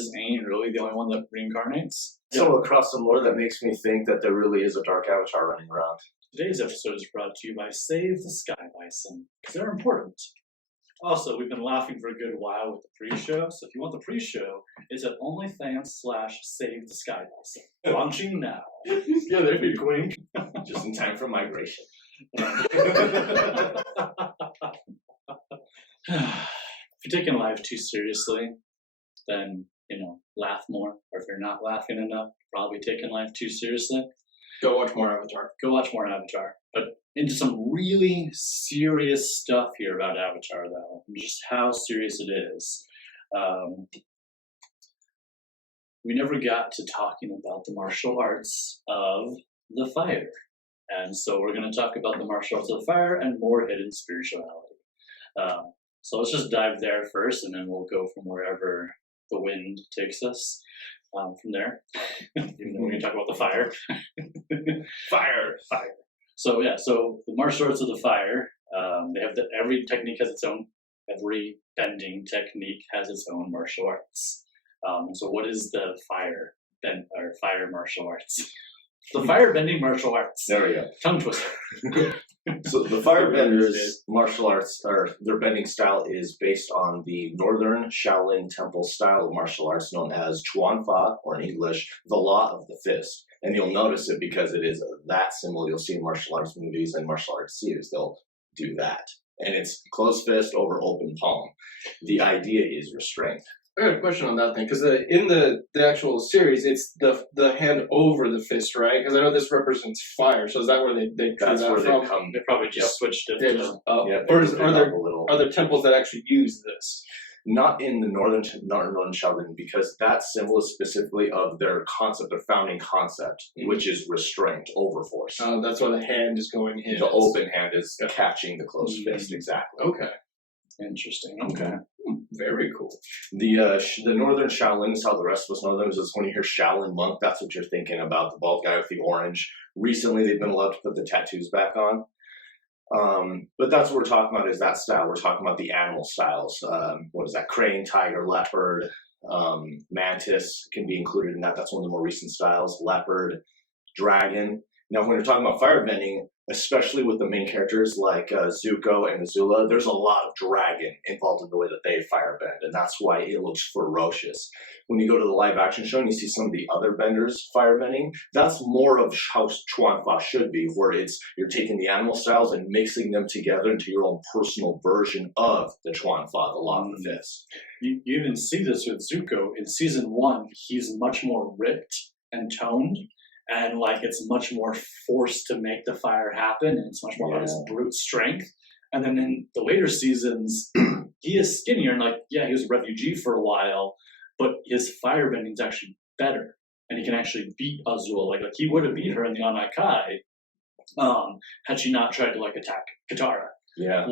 is Aang really the only one that reincarnates? So across some lore that makes me think that there really is a dark avatar running around. Today's episode is brought to you by Save the Sky Bison, because they're important. Also, we've been laughing for a good while with the pre-show, so if you want the pre-show, it's at OnlyFans/Save the Sky Bison. Launching now. Yeah, there'd be quick. Just in time for migration. If you're taking life too seriously, then, laugh more. Or if you're not laughing enough, probably taking life too seriously. Go watch more Avatar. Go watch more Avatar. But into some really serious stuff here about Avatar, though. Just how serious it is. We never got to talking about the martial arts of the fire. And so we're going to talk about the martial arts of the fire and more hidden spirituality. So let's just dive there first, and then we'll go from wherever the wind takes us from there. Even though we're going to talk about the fire. Fire. So the martial arts of the fire, they have every technique has its own, every bending technique has its own martial arts. So what is the fire martial arts? The fire-bending martial arts. There we go. Tongue twister. So the firebenders martial arts, or their bending style, is based on the Northern Shaolin Temple style of martial arts known as Chuan Fa, or in English, the Law of the Fist. And you'll notice it because it is that symbol you'll see in martial arts movies and martial arts series. They'll do that. And it's closed fist over open palm. The idea is restraint. I got a question on that thing, because in the actual series, it's the hand over the fist, right? Because I know this represents fire, so is that where they That's that where from? they come. They probably just switched it. Or are there temples that actually use this? Not in the Northern Shaolin, because that symbol is specifically of their concept, their founding concept, which is restraint, over force. That's why the hand is going in. The open hand is catching the closed fist, exactly. Okay. Interesting. Okay. Very cool. The Northern Shaolin is how the rest of us know them. Is when you hear Shaolin monk, that's what you're thinking about, the bald guy with the orange. Recently, they've been allowed to put the tattoos back on. But that's what we're talking about, is that style. We're talking about the animal styles. What is that? Crane, tiger, leopard, mantis can be included in that. That's one of the more recent styles. Leopard, dragon. Now, when you're talking about firebending, especially with the main characters like Zuko and Azula, there's a lot of dragon involved in the way that they firebend, and that's why it looks ferocious. When you go to the live action show and you see some of the other benders firebending, that's more of how Chuan Fa should be, where you're taking the animal styles and mixing them together into your own personal version of the Chuan Fa, the Law of the Fist. You even see this with Zuko. In season 1, he's much more ripped and toned. And it's much more forced to make the fire happen, and it's much more about his brute strength. And then in the later seasons, he is skinnier, and he was a refugee for a while, but his firebending is actually better, and he can actually beat Azula. Like he would have beat her in the Anakai, had she not tried to attack Katara. Yeah,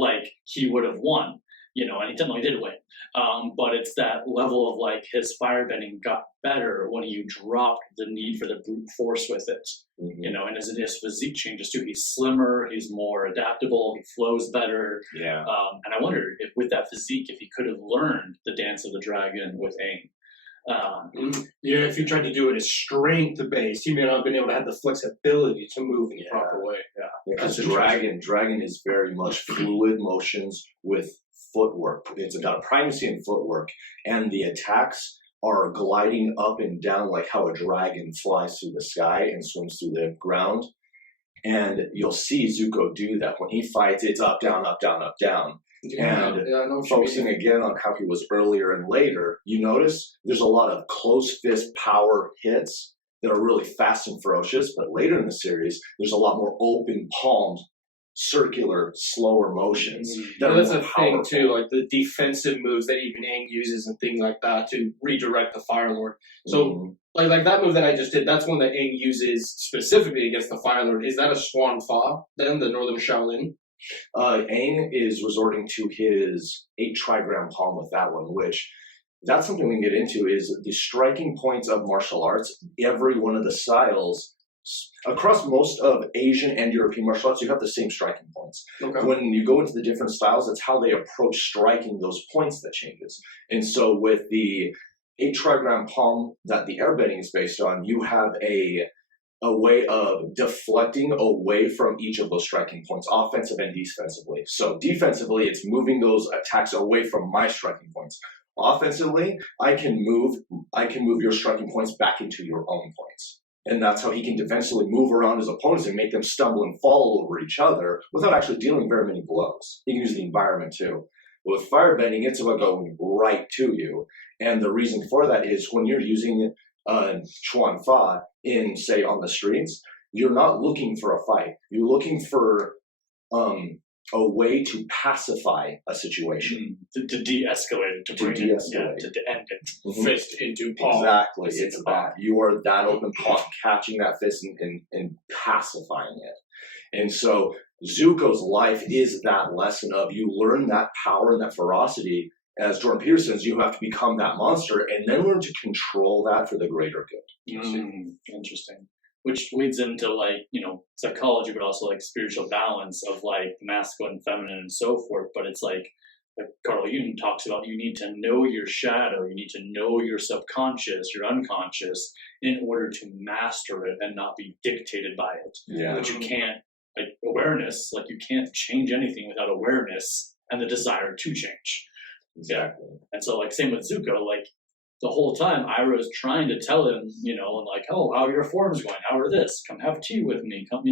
he would have won. And he definitely did win. But it's that level of his firebending got better when you dropped the need for the brute force with it. And as his physique changes too, he's slimmer, he's more adaptable, he flows better. Yeah. And I wonder if with that physique, if he could have learned the dance of the dragon with Aang. If you tried to do it as strength-based, you may not have been able to have the flexibility to move in the proper way. Yeah. Because dragon is very much fluid motions with footwork. It's got a primacy in footwork, and the attacks are gliding up and down like how a dragon flies through the sky and swims through the ground. And you'll see Zuko do that. When he fights, it's up, down, up, down, up, down. Focusing again on how he was earlier and later, you notice there's a lot of close fist power hits that are really fast and ferocious, but later in the series, there's a lot more open palmed, circular, slower motions. That's a thing too, the defensive moves that even Aang uses and things like that to redirect the Fire Lord. So, like that move that I just did, that's one that Aang uses specifically against the Fire Lord. Is that a Chuan Fa, then, the Northern Shaolin? Aang is resorting to his 8 trigram palm with that one, which that's something we can get into, is the striking points of martial arts. Every one of the styles across most of Asian and European martial arts, you have the same striking points. Okay. When you go into the different styles, it's how they approach striking those points that changes. And so with the trigram palm that the airbending is based on, you have a way of deflecting away from each of those striking points, offensive and defensively. So defensively, it's moving those attacks away from my striking points. Offensively, I can move your striking points back into your own points. And that's how he can defensively move around his opponents and make them stumble and fall over each other without actually dealing very many blows. He can use the environment too. But with firebending, it's about going right to you. And the reason for that is when you're using Chuan Fa in, say, on the streets, you're not looking for a fight. You're looking for a way to pacify a situation. To de-escalate it, to bring it, to end it. Fist into palm. Exactly. It's that. You are that open palm, catching that fist and pacifying it. And so Zuko's life is that lesson of you learn that power and that ferocity. As Jordan Peterson says, you have to become that monster and then learn to control that for the greater good. Interesting. Which leads into psychology, but also spiritual balance of masculine, feminine, and so forth. But it's like Carl Jung talks about, you need to know your shadow, you need to know your subconscious, your unconscious, in order to master it and not be dictated by it. Yeah. But you can't, awareness, you can't change anything without awareness and the desire to change. Exactly. And so same with Zuko, the whole time Iroh's trying to tell him, oh, how are your forms going? How are this? Come have tea with me. Come,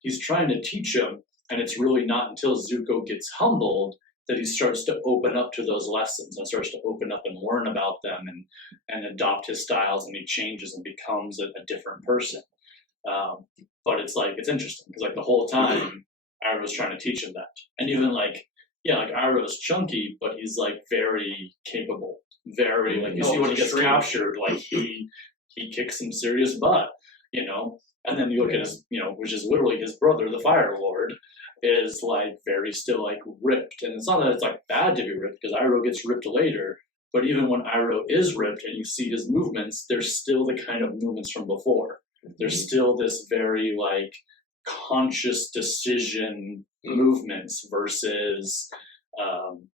he's trying to teach him. And it's really not until Zuko gets humbled that he starts to open up to those lessons and starts to open up and learn about them and adopt his styles, and he changes and becomes a different person. But it's interesting because the whole time Iroh's trying to teach him that. And even Iroh's chunky, but he's very capable. Very you see when he gets captured, he kicks some serious butt, And then you look at his, which is literally his brother, the Fire Lord, is very still ripped. And it's not that it's bad to be ripped, because Iroh gets ripped later. But even when Iroh is ripped and you see his movements, there's still the kind of movements from before. There's still this very conscious decision movements versus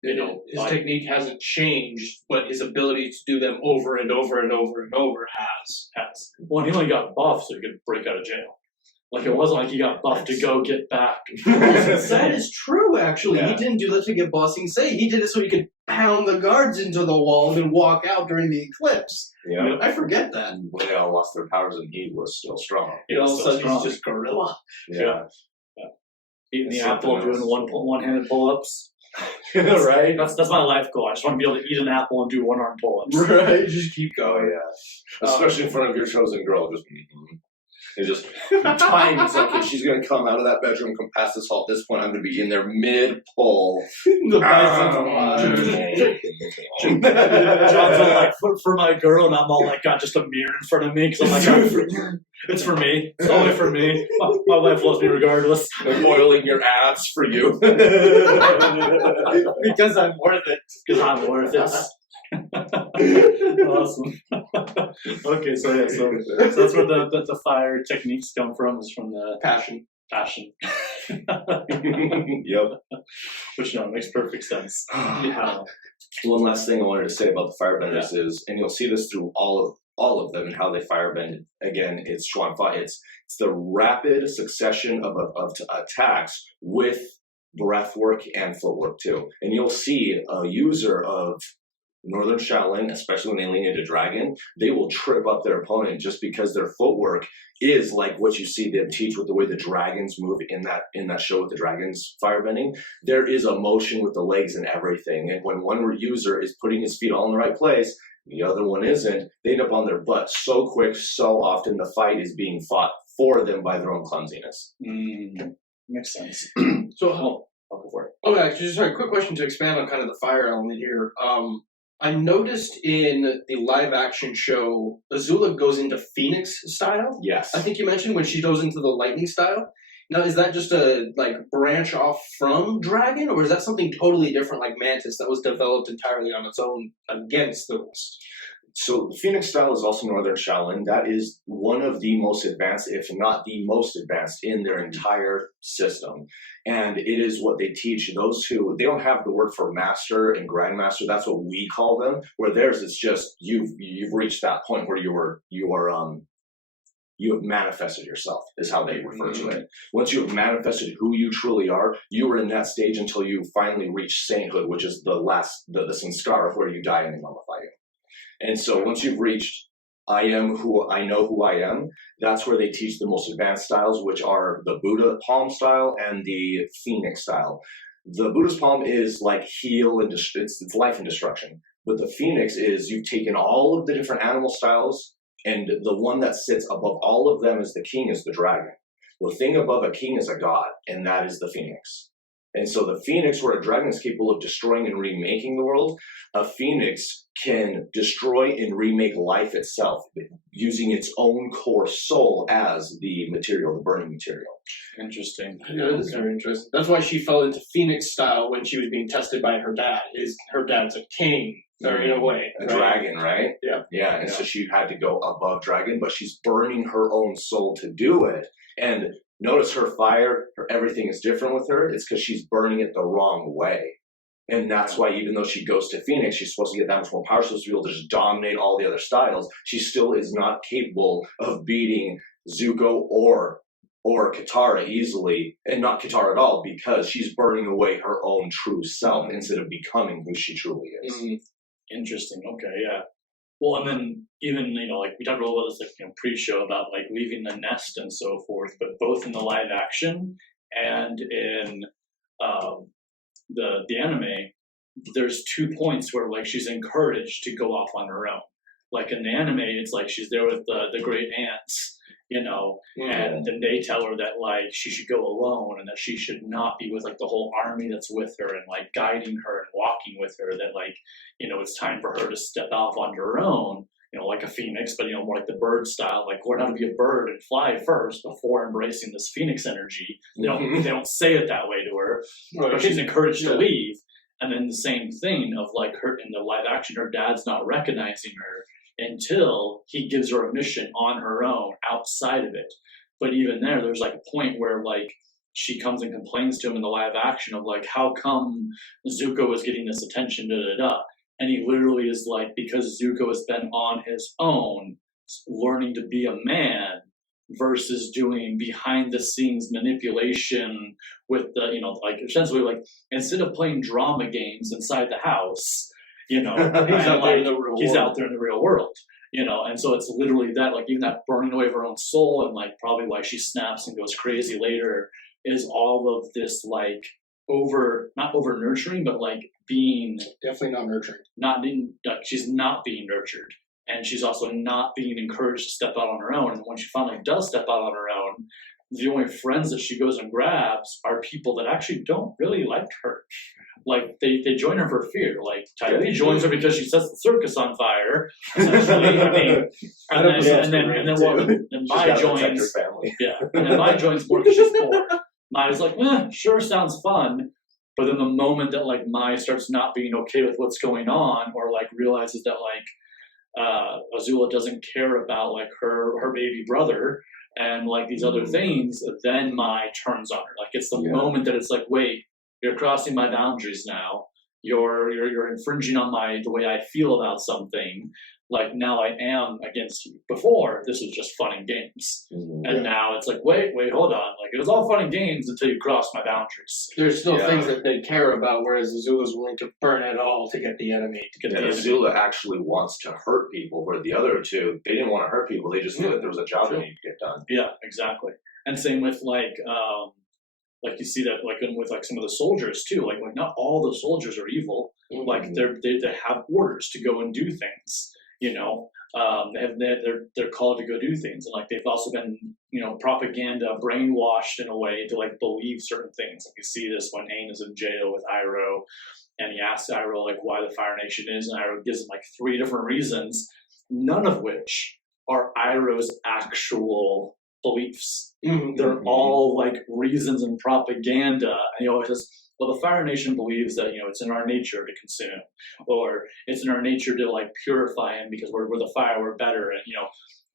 his technique hasn't changed, but his ability to do them over and over and over and over has. Well, he only got buffed so he could break out of jail. It wasn't like he got buffed to go get back. That is true, actually. Yeah. He didn't do that to get bossing say. He did it so he could pound the guards into the wall and then walk out during the eclipse. Yeah. I forget that. When they all lost their powers and he was still strong. All of a sudden he's just gorilla. Yeah. Eating the apple, doing one-handed pull-ups. Right? That's my life goal. I just want to be able to eat an apple and do one-arm pull-ups. Right? Just keep going. Oh, yeah. Especially in front of your chosen girl. It's just time. It's if she's going to come out of that bedroom, come past this hall. At this point, I'm going to be in there mid-pull. The Bison's John's all for my girl, and I'm all got just a mirror in front of me because I'm it's for me. It's only for me. My wife loves me regardless. I'm boiling your abs for you. Because I'm worth it. Because I'm worth it. Awesome. Okay, so that's where the fire techniques come from, is from the passion. Yep. Which makes perfect sense. Yeah. One last thing I wanted to say about the firebenders is, and you'll see this through all of them and how they firebend. Again, it's Chuan Fa. It's the rapid succession of attacks with breath work and footwork too. And you'll see a user of Northern Shaolin, especially when they lean into Dragon, they will trip up their opponent just because their footwork is like what you see them teach with the way the dragons move in that show with the dragons firebending. There is a motion with the legs and everything. And when one user is putting his feet all in the right place, the other one isn't, they end up on their butt so quick, so often the fight is being fought for them by their own clumsiness. Makes sense. So, I'll go for it. Okay, just sorry, quick question to expand on kind of the fire element here. I noticed in the live action show, Azula goes into Phoenix style. Yes. I think you mentioned when she goes into the lightning style. Now, is that just a branch off from Dragon, or is that something totally different like Mantis that was developed entirely on its own against the rest? So the Phoenix style is also Northern Shaolin. That is one of the most advanced, if not the most advanced, in their entire system. And it is what they teach those who, they don't have the word for master and grandmaster. That's what we call them. Where theirs is just you've reached that point where you have manifested yourself, is how they refer to it. Once you have manifested who you truly are, you are in that stage until you finally reach sainthood, which is the sanskar, where you die and they mummify you. And so once you've reached I know who I am, that's where they teach the most advanced styles, which are the Buddha palm style and the Phoenix style. The Buddha's palm is like heal and it's life and destruction. But the Phoenix is you've taken all of the different animal styles, and the one that sits above all of them is the king, is the dragon. The thing above a king is a god, and that is the Phoenix. And so the Phoenix, where a dragon is capable of destroying and remaking the world, a Phoenix can destroy and remake life itself using its own core soul as the material, the burning material. Interesting. Yeah, that's very interesting. That's why she fell into Phoenix style when she was being tested by her dad. Her dad's a king, or in a way. A dragon, right? Yeah. Yeah, and so she had to go above dragon, but she's burning her own soul to do it. And notice her fire, everything is different with her. It's because she's burning it the wrong way. And that's why even though she goes to Phoenix, she's supposed to get that much more power, she's supposed to be able to just dominate all the other styles. She still is not capable of beating Zuko or Katara easily, and not Katara at all, because she's burning away her own true self instead of becoming who she truly is. Interesting. Okay, yeah. Well, and then even, like we talked a little bit this pre-show about like leaving the nest and so forth, but both in the live action and in the anime, there's 2 points where like she's encouraged to go off on her own. Like in the anime, it's like she's there with the great aunts, and then they tell her that like she should go alone and that she should not be with like the whole army that's with her and like guiding her and walking with her, that like, it's time for her to step off on her own, like a phoenix, but more like the bird style, like learn how to be a bird and fly first before embracing this phoenix energy. They don't say it that way to her, but she's encouraged to leave. And then the same thing of like her in the live action, her dad's not recognizing her until he gives her a mission on her own outside of it. But even there's like a point where like she comes and complains to him in the live action of like, how come Zuko is getting this attention, and he literally is like, because Zuko has been on his own learning to be a man versus doing behind the scenes manipulation with the, like essentially like instead of playing drama games inside the house, he's out there in the real world, and so it's literally that, like even that burning away of her own soul and like probably why she snaps and goes crazy later is all of this like not over nurturing, but like being definitely not nurturing. She's not being nurtured, and she's also not being encouraged to step out on her own. And when she finally does step out on her own, the only friends that she goes and grabs are people that actually don't really like her. Like they join her for fear. Like Ty Lee joins her because she sets the circus on fire. Essentially, and then Mai joins. Yeah, and then Mai joins more because she's poor. Mai's like, sure, sounds fun. But then the moment that like Mai starts not being okay with what's going on, or like realizes that like Azula doesn't care about like her baby brother and like these other things, then Mai turns on her. Like it's the moment that it's like, wait, you're crossing my boundaries now. You're infringing on the way I feel about something. Like now I am against you. Before this was just fun and games, and now it's like wait, hold on. Like it was all fun and games until you crossed my boundaries. There's still things that they care about, whereas Azula's willing to burn it all to get the enemy. Azula actually wants to hurt people, where the other two, they didn't want to hurt people. They just knew that there was a job that needed to get done. Yeah, exactly. And same with like you see that like with like some of the soldiers too. Like not all the soldiers are evil. Like they have orders to go and do things. They're called to go do things, and like they've also been propaganda brainwashed in a way to like believe certain things. Like you see this when Aang is in jail with Iroh, and he asks Iroh like why the Fire Nation is, and Iroh gives him like 3 different reasons, none of which are Iroh's actual beliefs. They're all like reasons and propaganda, and he always says, Well, the Fire Nation believes that, it's in our nature to consume, or it's in our nature to like purify, and because we're the fire, we're better, and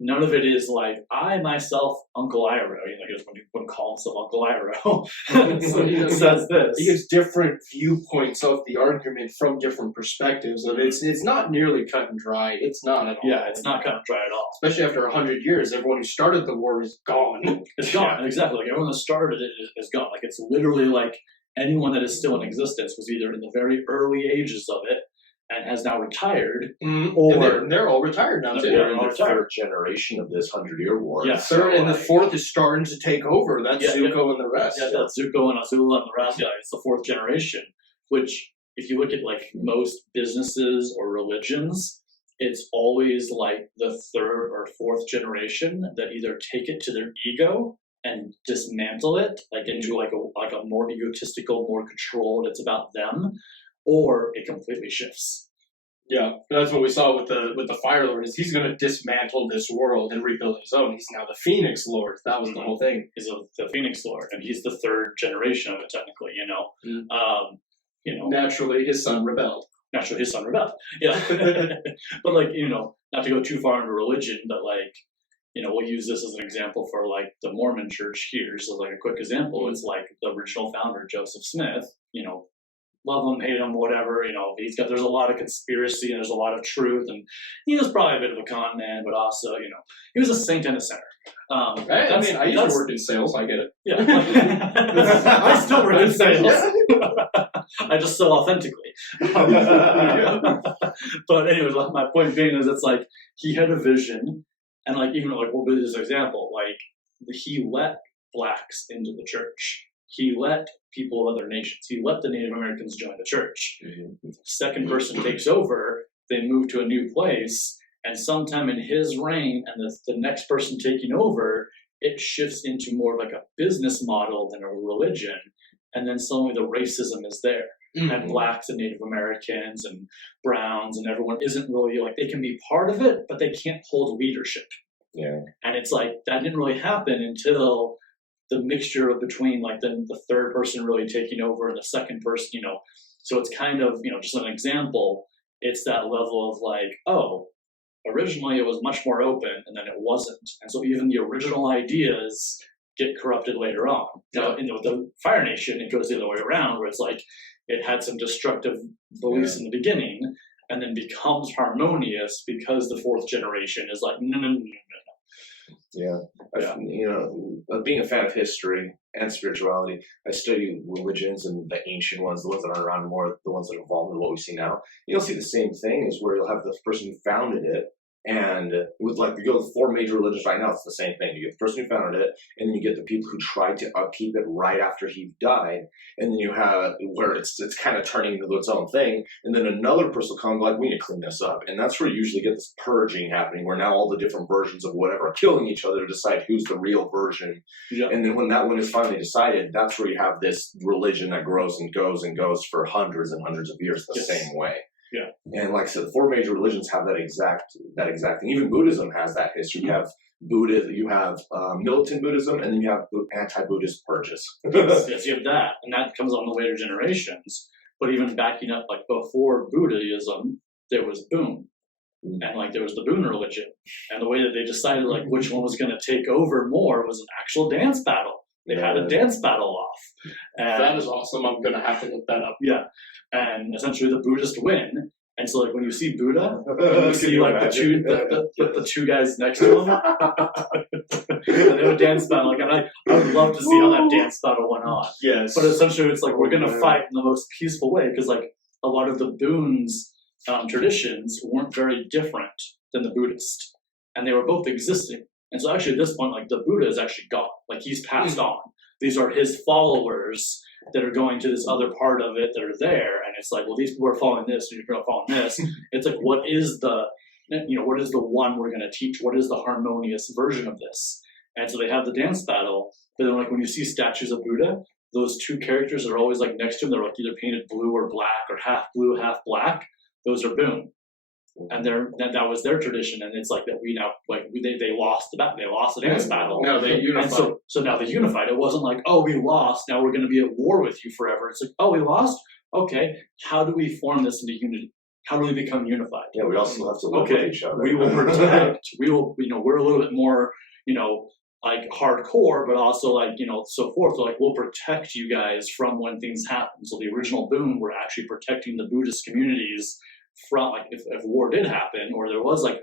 none of it is like I myself, Uncle Iroh. I guess when you would call himself Uncle Iroh, so he says this. He gives different viewpoints of the argument from different perspectives, and it's not nearly cut and dry. It's not at all. Yeah, it's not cut and dry at all. Especially after 100 years, everyone who started the war is gone. It's gone. Exactly. Like everyone that started it is gone. Like it's literally like anyone that is still in existence was either in the very early ages of it and has now retired, or and they're all retired now too. They're in the third generation of this 100-year war. Yeah, third and the fourth is starting to take over. That's Zuko and the rest. Yeah, that's Zuko and Azula and the rest. Yeah, it's the fourth generation. Which, if you look at like most businesses or religions, it's always like the third or fourth generation that either take it to their ego and dismantle it, like into like a more egotistical, more controlled. It's about them, or it completely shifts. Yeah, that's what we saw with the Fire Lord. Is he's going to dismantle this world and rebuild his own. He's now the Phoenix Lord. That was the whole thing. He's the Phoenix Lord, and he's the third generation of it, technically. Naturally, his son rebelled. Naturally, his son rebelled. Yeah, but like not to go too far into religion, but like. We'll use this as an example for like the Mormon church here. So like a quick example is like the original founder, Joseph Smith, love him, hate him, whatever, there's a lot of conspiracy and there's a lot of truth, and he was probably a bit of a con man, but also, he was a saint and a sinner. I used to work in sales, I get it. Yeah. I still work in sales. I just sell authentically. But anyways, my point being is it's like he had a vision. And like even like we'll do this example, like he let blacks into the church. He let people of other nations. He let the Native Americans join the church. Mm-hmm. Second person takes over. They move to a new place, and sometime in his reign, and the next person taking over, it shifts into more of like a business model than a religion. And then suddenly the racism is there. Mm-hmm. And blacks and Native Americans and browns and everyone isn't really like, they can be part of it, but they can't hold leadership. Yeah. And it's like, that didn't really happen until the mixture of between like the third person really taking over and the second person, so it's kind of, just an example, it's that level of like, oh, originally it was much more open and then it wasn't. And so even the original ideas get corrupted later on. Now, with the Fire Nation, it goes the other way around, where it's like it had some destructive beliefs in the beginning, and then becomes harmonious because the fourth generation is like, no. Yeah. Being a fan of history and spirituality, I study religions and the ancient ones, the ones that are around more, the ones that evolved into what we see now. You'll see the same thing is where you'll have the person who founded it. And with like you go to 4 major religions right now, it's the same thing. You get the person who founded it, and then you get the people who tried to upkeep it right after he died, and then you have where it's kind of turning into its own thing, and then another person will come like, we need to clean this up, and that's where you usually get this purging happening, where now all the different versions of whatever are killing each other to decide who's the real version, and then when that one is finally decided, that's where you have this religion that grows and goes for hundreds and hundreds of years the same way. Yeah. And like I said, 4 major religions have that exact thing. Even Buddhism has that history. You have you have militant Buddhism, and then you have anti-Buddhist purges. Yes, you have that, and that comes on the later generations. But even backing up, like before Buddhism, there was Boon, and like there was the Boon religion, and the way that they decided like which one was going to take over more was an actual dance battle. They had a dance battle off. And that is awesome. I'm going to have to look that up. Yeah. And essentially the Buddhists win. And so like when you see Buddha, you see like the two guys next to him. And they have a dance battle. Like, and I would love to see how that dance battle went on. Yes. But essentially it's like we're going to fight in the most peaceful way, because like a lot of the Boon's traditions weren't very different than the Buddhist. And they were both existing. And so actually at this point, like the Buddha is actually gone. Like he's passed on. These are his followers that are going to this other part of it that are there. And it's like, well, these people are following this and you're following this. It's like, what is the one we're going to teach? What is the harmonious version of this? And so they have the dance battle. But then like when you see statues of Buddha, those two characters are always like next to him. They're like either painted blue or black, or half blue, half black. Those are Boon. and that was their tradition, and it's like that we now they lost the battle, they lost the dance battle. No, they unified. And so now they unified. It wasn't like, oh, we lost, now we're going to be at war with you forever. It's like, oh, we lost. Okay, how do we form this into unity? How do we become unified? Yeah, we also have to live with each other. We will protect. We will, we're a little bit more, like hardcore, but also like, so forth. So like, we'll protect you guys from when things happen. So the original Boon were actually protecting the Buddhist communities from, like, if war did happen, or there was like,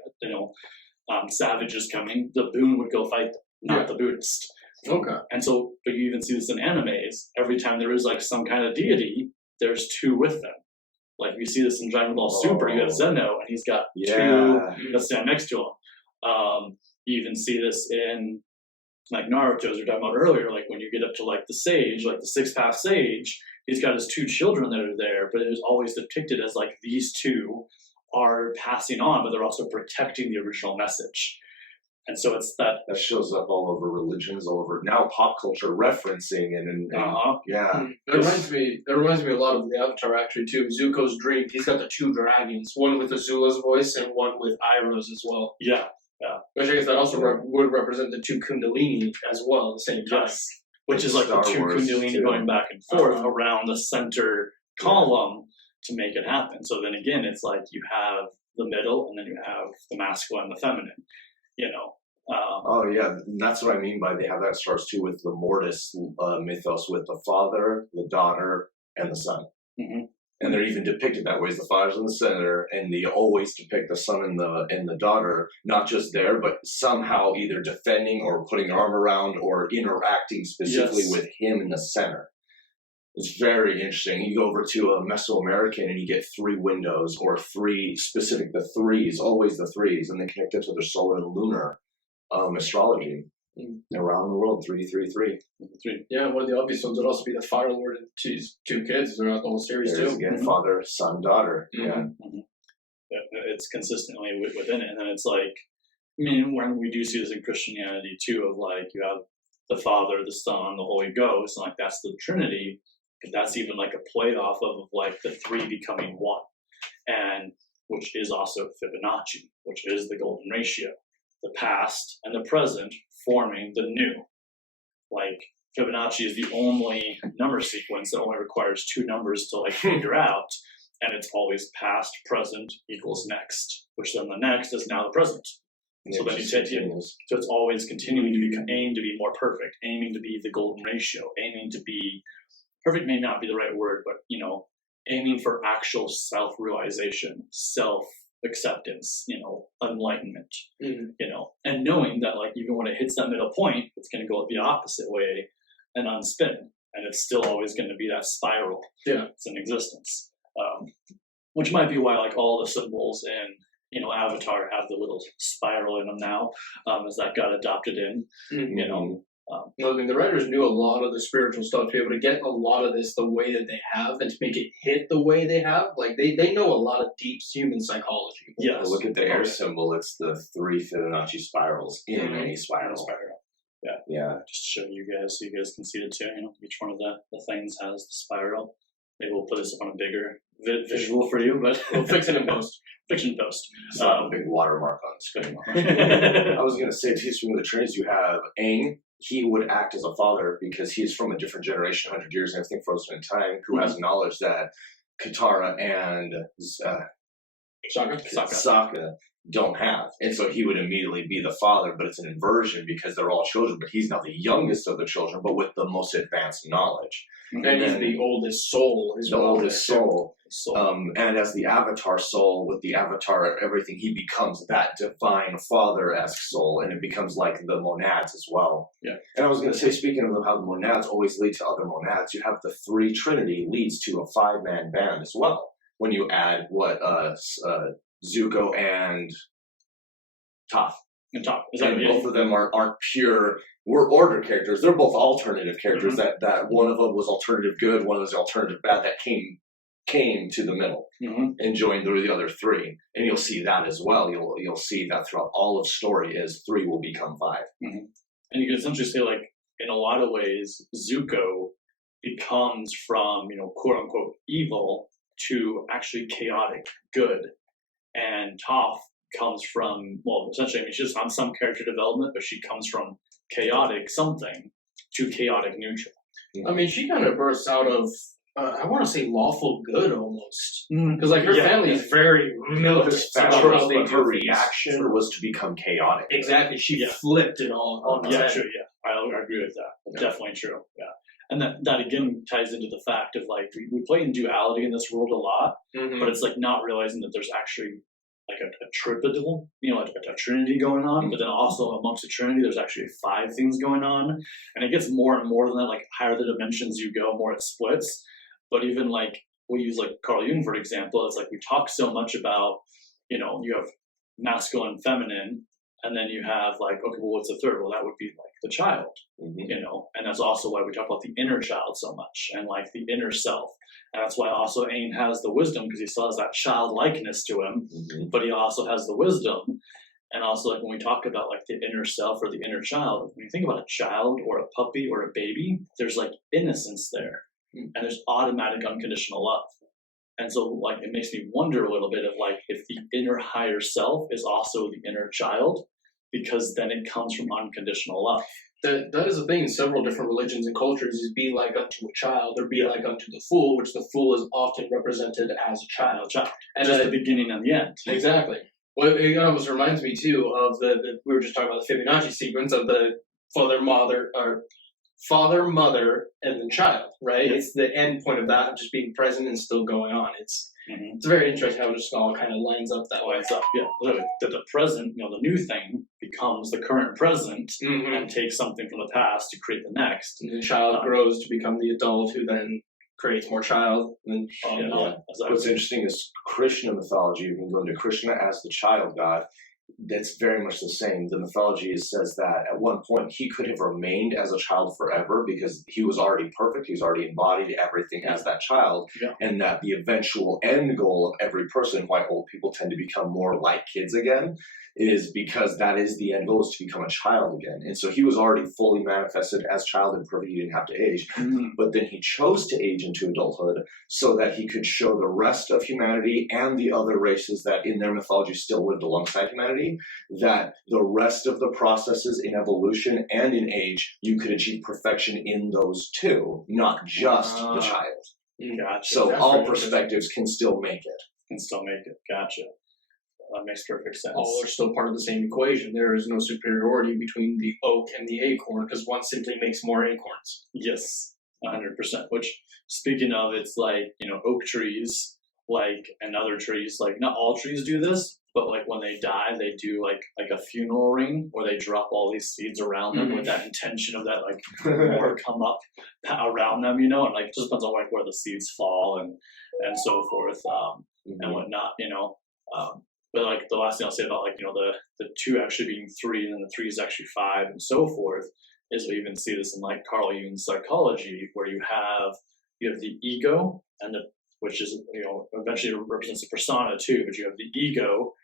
savages coming, the Boon would go fight them, not the Buddhist. Okay. And so, but you even see this in animes. Every time there is like some kind of deity, there's two with them. Like you see this in Dragon Ball Super, you have Zeno, and he's got two that stand next to him. You even see this in like Naruto, as we were talking about earlier, like when you get up to like the sage, like the sixth path sage, he's got his two children that are there, but it is always depicted as like these two are passing on, but they're also protecting the original message. And so it's that shows up all over religions, all over now pop culture referencing and yeah. It reminds me a lot of the Avatar actually too. Zuko's dream. He's got the two dragons, one with Azula's voice and one with Iroh's as well. Yeah. Which I guess that also would represent the two Kundalini as well at the same time. Yes. Which is like Star the two Wars Kundalini too. going back and forth around the center column to make it happen. So then again, it's like you have the middle, and then you have the masculine and the feminine. That's what I mean by they have that starts too with the Mortis mythos with the father, the daughter, and the son. Mm-hmm. And they're even depicted that way as the father's in the center, and they always depict the son and the daughter not just there, but somehow either defending or putting their arm around or interacting specifically with him in the center. It's very interesting. You go over to a Mesoamerican and you get three windows or three specific, the threes, always the threes, and they connect it to their solar and lunar astrology around the world. 333. Yeah, one of the obvious ones would also be the Fire Lord and two kids throughout the whole series There's too. again, father, son, daughter. Yeah. It's consistently within it, and then it's like, I mean, when we do see this in Christianity too, of like you have the Father, the Son, the Holy Ghost, and like that's the Trinity. But that's even like a play off of like the three becoming one, and which is also Fibonacci, which is the golden ratio, the past and the present forming the new. Like Fibonacci is the only number sequence that only requires two numbers to like figure out, and it's always past, present equals next, which then the next is now the present. So then you take so it's always continuing to aim to be more perfect, aiming to be the golden ratio, aiming to be perfect may not be the right word, but aiming for actual self-realization, self-acceptance, enlightenment, and knowing that like even when it hits that middle point, it's going to go the opposite way and unspin, and it's still always going to be that spiral that's in existence, which might be why like all the symbols in Avatar have the little spiral in them now, as that got adopted in, I mean, the writers knew a lot of the spiritual stuff to be able to get a lot of this the way that they have and to make it hit the way they have. Like, they know a lot of deep human psychology. Yeah, look at the air symbol. It's the three Fibonacci spirals in a spiral. Yeah. Just to show you guys so you guys can see it too. Each one of the things has the spiral. Maybe we'll put this up on a bigger visual for you, but we'll fix it in post. Fiction post. A big watermark on the screen. I was going to say, too, from the trades you have, Aang, he would act as a father because he's from a different generation, 100 years and everything frozen in time, who has knowledge that Katara and Sokka don't have. And so he would immediately be the father, but it's an inversion because they're all children, but he's now the youngest of the children, but with the most advanced knowledge. And he's the oldest soul. Oldest soul. And as the Avatar soul, with the Avatar, everything, he becomes that divine father-esque soul, and it becomes like the monads as well. Yeah. And I was going to say, speaking of how the monads always lead to other monads, you have the three trinity leads to a 5-man band as well. When you add Zuko and Toph. And both of them aren't pure. We're order characters. They're both alternative characters. That one of them was alternative good, one was alternative bad. That came to the middle and joined the other three. And you'll see that as well. You'll see that throughout all of story is 3 will become 5. And you can essentially say, like, in a lot of ways, Zuko becomes from quote unquote evil to actually chaotic good. And Toph comes from, well, essentially, I mean, she's on some character development, but she comes from chaotic something to chaotic neutral. I mean, she kind of bursts out of, I want to say lawful good almost. Because, like, her family is very militant. Her reaction was to become chaotic. Exactly. She flipped it all on Yeah, true, yeah. I agree with that. Yeah. Definitely true, yeah. And that again ties into the fact of, like, we play in duality in this world a lot, but it's, like, not realizing that there's actually, like, a triple, you know, a trinity going on, but then also amongst the trinity, there's actually 5 things going on. And it gets more and more than that, like, higher the dimensions you go, more it splits. But even, like, we use, like, Carl Jung, for example, it's like we talk so much about, you know, you have masculine, feminine, and then you have, like, okay, well, what's the third? Well, that would be, like, the child, you know, and that's also why we talk about the inner child so much, and, like, the inner self. And that's why also Aang has the wisdom, because he still has that childlikeness to him, but he also has the wisdom. And also, like, when we talk about, like, the inner self or the inner child, when you think about a child or a puppy or a baby, there's, like, innocence there. And there's automatic unconditional love. And so, like, it makes me wonder a little bit of, like, if the inner higher self is also the inner child, because then it comes from unconditional love. That is the thing in several different religions and cultures, is be like unto a child, or be like unto the fool, which the fool is often represented as a child. And just the beginning and the end. Exactly. Well, it almost reminds me, too, of we were just talking about the Fibonacci sequence of the father, mother, and then child, right? Yeah. It's the end point of that, just being present and still going on. It's very interesting how it just all kind of lines up that way. Lines up, yeah. The present, you know, the new thing becomes the current present and takes something from the past to create the next. And the child grows to become the adult, who then creates more child. And What's interesting is Krishna mythology. You can go into Krishna as the child god. That's very much the same. The mythology says that at one point he could have remained as a child forever because he was already perfect. He was already embodied everything as that child. Yeah. And that the eventual end goal of every person, why old people tend to become more like kids again, is because that is the end goal, is to become a child again. And so he was already fully manifested as child and perfect. He didn't have to age. But then he chose to age into adulthood so that he could show the rest of humanity and the other races that in their mythology still lived alongside humanity, that the rest of the processes in evolution and in age, you could achieve perfection in those too, not just the child. Gotcha. So all perspectives can still make it. Gotcha. That makes perfect sense. All are still part of the same equation. There is no superiority between the oak and the acorn, because one simply makes more acorns. Yes, 100%. Which, speaking of, it's like, you know, oak trees, like, and other trees, like, not all trees do this, but, like, when they die, they do, like a funeral ring where they drop all these seeds around them with that intention of that, like, more come up around them, you know, and, like, it just depends on, like, where the seeds fall and so forth, and whatnot, you know. But, like, the last thing I'll say about, like, you know, the 2 actually being 3 and then the 3 is actually 5 and so forth is we even see this in, like, Carl Jung's psychology, where you have the ego, and which is, you know, eventually represents the persona too, but you have the ego,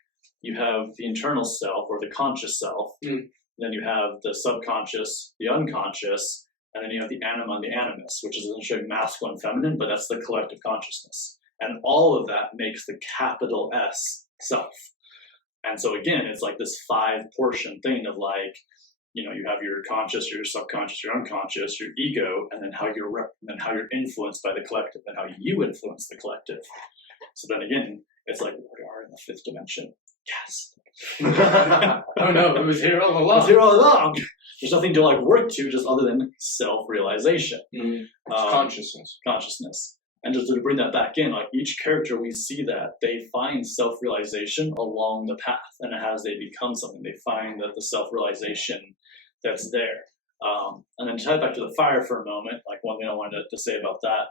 you have the internal self or the conscious self, then you have the subconscious, the unconscious, and then you have the anima and the animus, which is essentially masculine and feminine, but that's the collective consciousness. And all of that makes the capital S self. And so again, it's like this 5-portion thing of, like, you know, you have your conscious, your subconscious, your unconscious, your ego, and then how you're influenced by the collective, and how you influence the collective. So then again, it's like we are in the 5th dimension. Yes. Oh no, it was here all along. There's nothing to, like, work to, just other than self-realization. Consciousness. And just to bring that back in, like, each character, we see that they find self-realization along the path, and as they become something, they find that the self-realization that's there. And then to tie back to the fire for a moment, like, one thing I wanted to say about that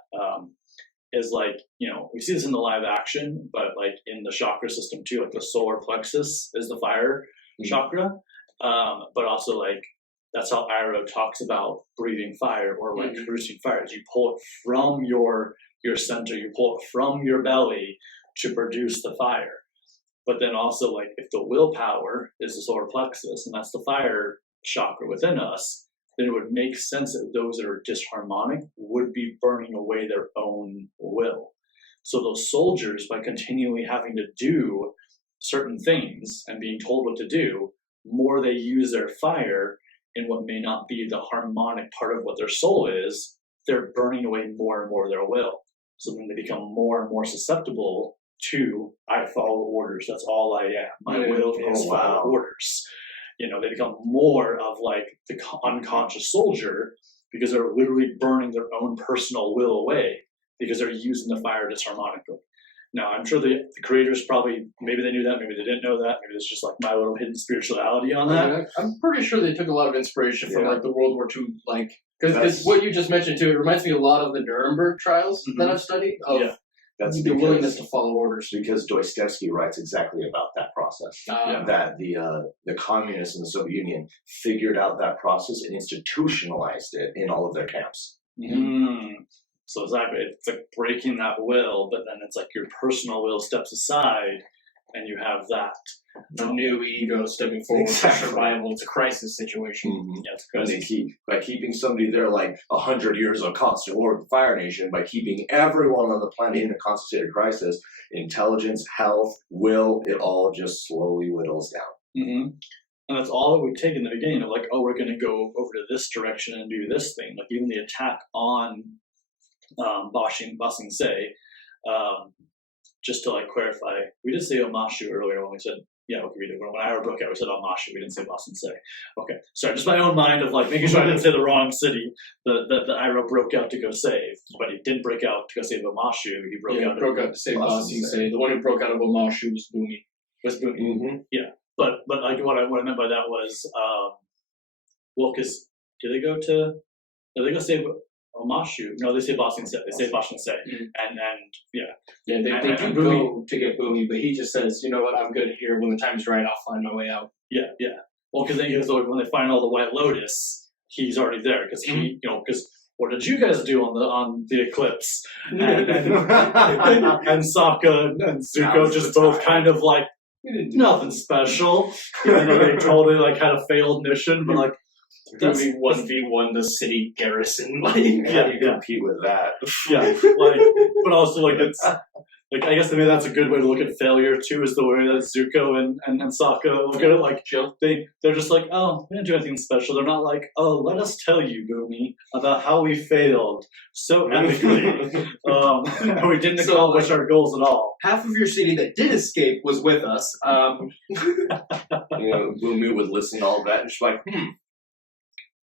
is, like, you know, we see this in the live action, but, like, in the chakra system too, like, the solar plexus is the fire chakra, but also, like, that's how Iroh talks about breathing fire, or, like, producing fire. You pull it from your center, you pull it from your belly to produce the fire. But then also, like, if the willpower is the solar plexus, and that's the fire chakra within us, then it would make sense that those that are disharmonic would be burning away their own will. So those soldiers, by continually having to do certain things and being told what to do, more they use their fire in what may not be the harmonic part of what their soul is, they're burning away more and more of their will. So then they become more and more susceptible to, I follow orders, that's all I am. My will is follow orders. You know, they become more of like the unconscious soldier because they're literally burning their own personal will away because they're using the fire disharmonically. Now, I'm sure the creators probably, maybe they knew that, maybe they didn't know that, maybe it's just like my little hidden spirituality on that. I mean, I'm pretty sure they took a lot of inspiration from like the World War II, like, because what you just mentioned too, it reminds me a lot of the Nuremberg trials that I've studied of That's the willingness to follow orders. Because Dostoevsky writes exactly about that process. That the communists in the Soviet Union figured out that process and institutionalized it in all of their camps. So exactly, it's like breaking that will, but then it's like your personal will steps aside, and you have that the new ego stepping forward for survival. It's a crisis situation. Yeah, it's And crazy. by keeping somebody there like 100 years of constant war with the Fire Nation, by keeping everyone on the planet in a concentrated crisis, intelligence, health, will, it all just slowly whittles down. And that's all it would take in the beginning of like, oh, we're going to go over to this direction and do this thing. Like even the attack on Bison Say, just to like clarify, we did say Omashu earlier when we said, yeah, okay, we did. When I broke out, we said Omashu, we didn't say Bison Say. Okay, sorry, just my own mind of like making sure I didn't say the wrong city that Iroh broke out to go save, but he didn't break out to go save Omashu. He broke out to save Bison Say. The one who broke out of Omashu was Bumi. Yeah, but like what I meant by that was, well, because did they go save Omashu? No, they say Bison Say. They say Bison Say, and they do go to get Boomy, but he just says, you know what, I'm good here. When the time's right, I'll find my way out. Yeah. Well, because when they find all the White Lotus, he's already there because because what did you guys do on the eclipse? And Sokka and Zuko just both kind of like nothing special. Even though they totally like had a failed mission, but like. That's 1v1 the city garrison. Like, How do you compete with that? But also like it's like I guess maybe that's a good way to look at failure too, is the way that Zuko and Sokka look at it. Like they're just like, oh, we didn't do anything special. They're not like, oh, let us tell you, Boomy, about how we failed so epically. And we didn't accomplish our goals at all. Half of your city that did escape was with us. Boomy would listen to all that and she's like,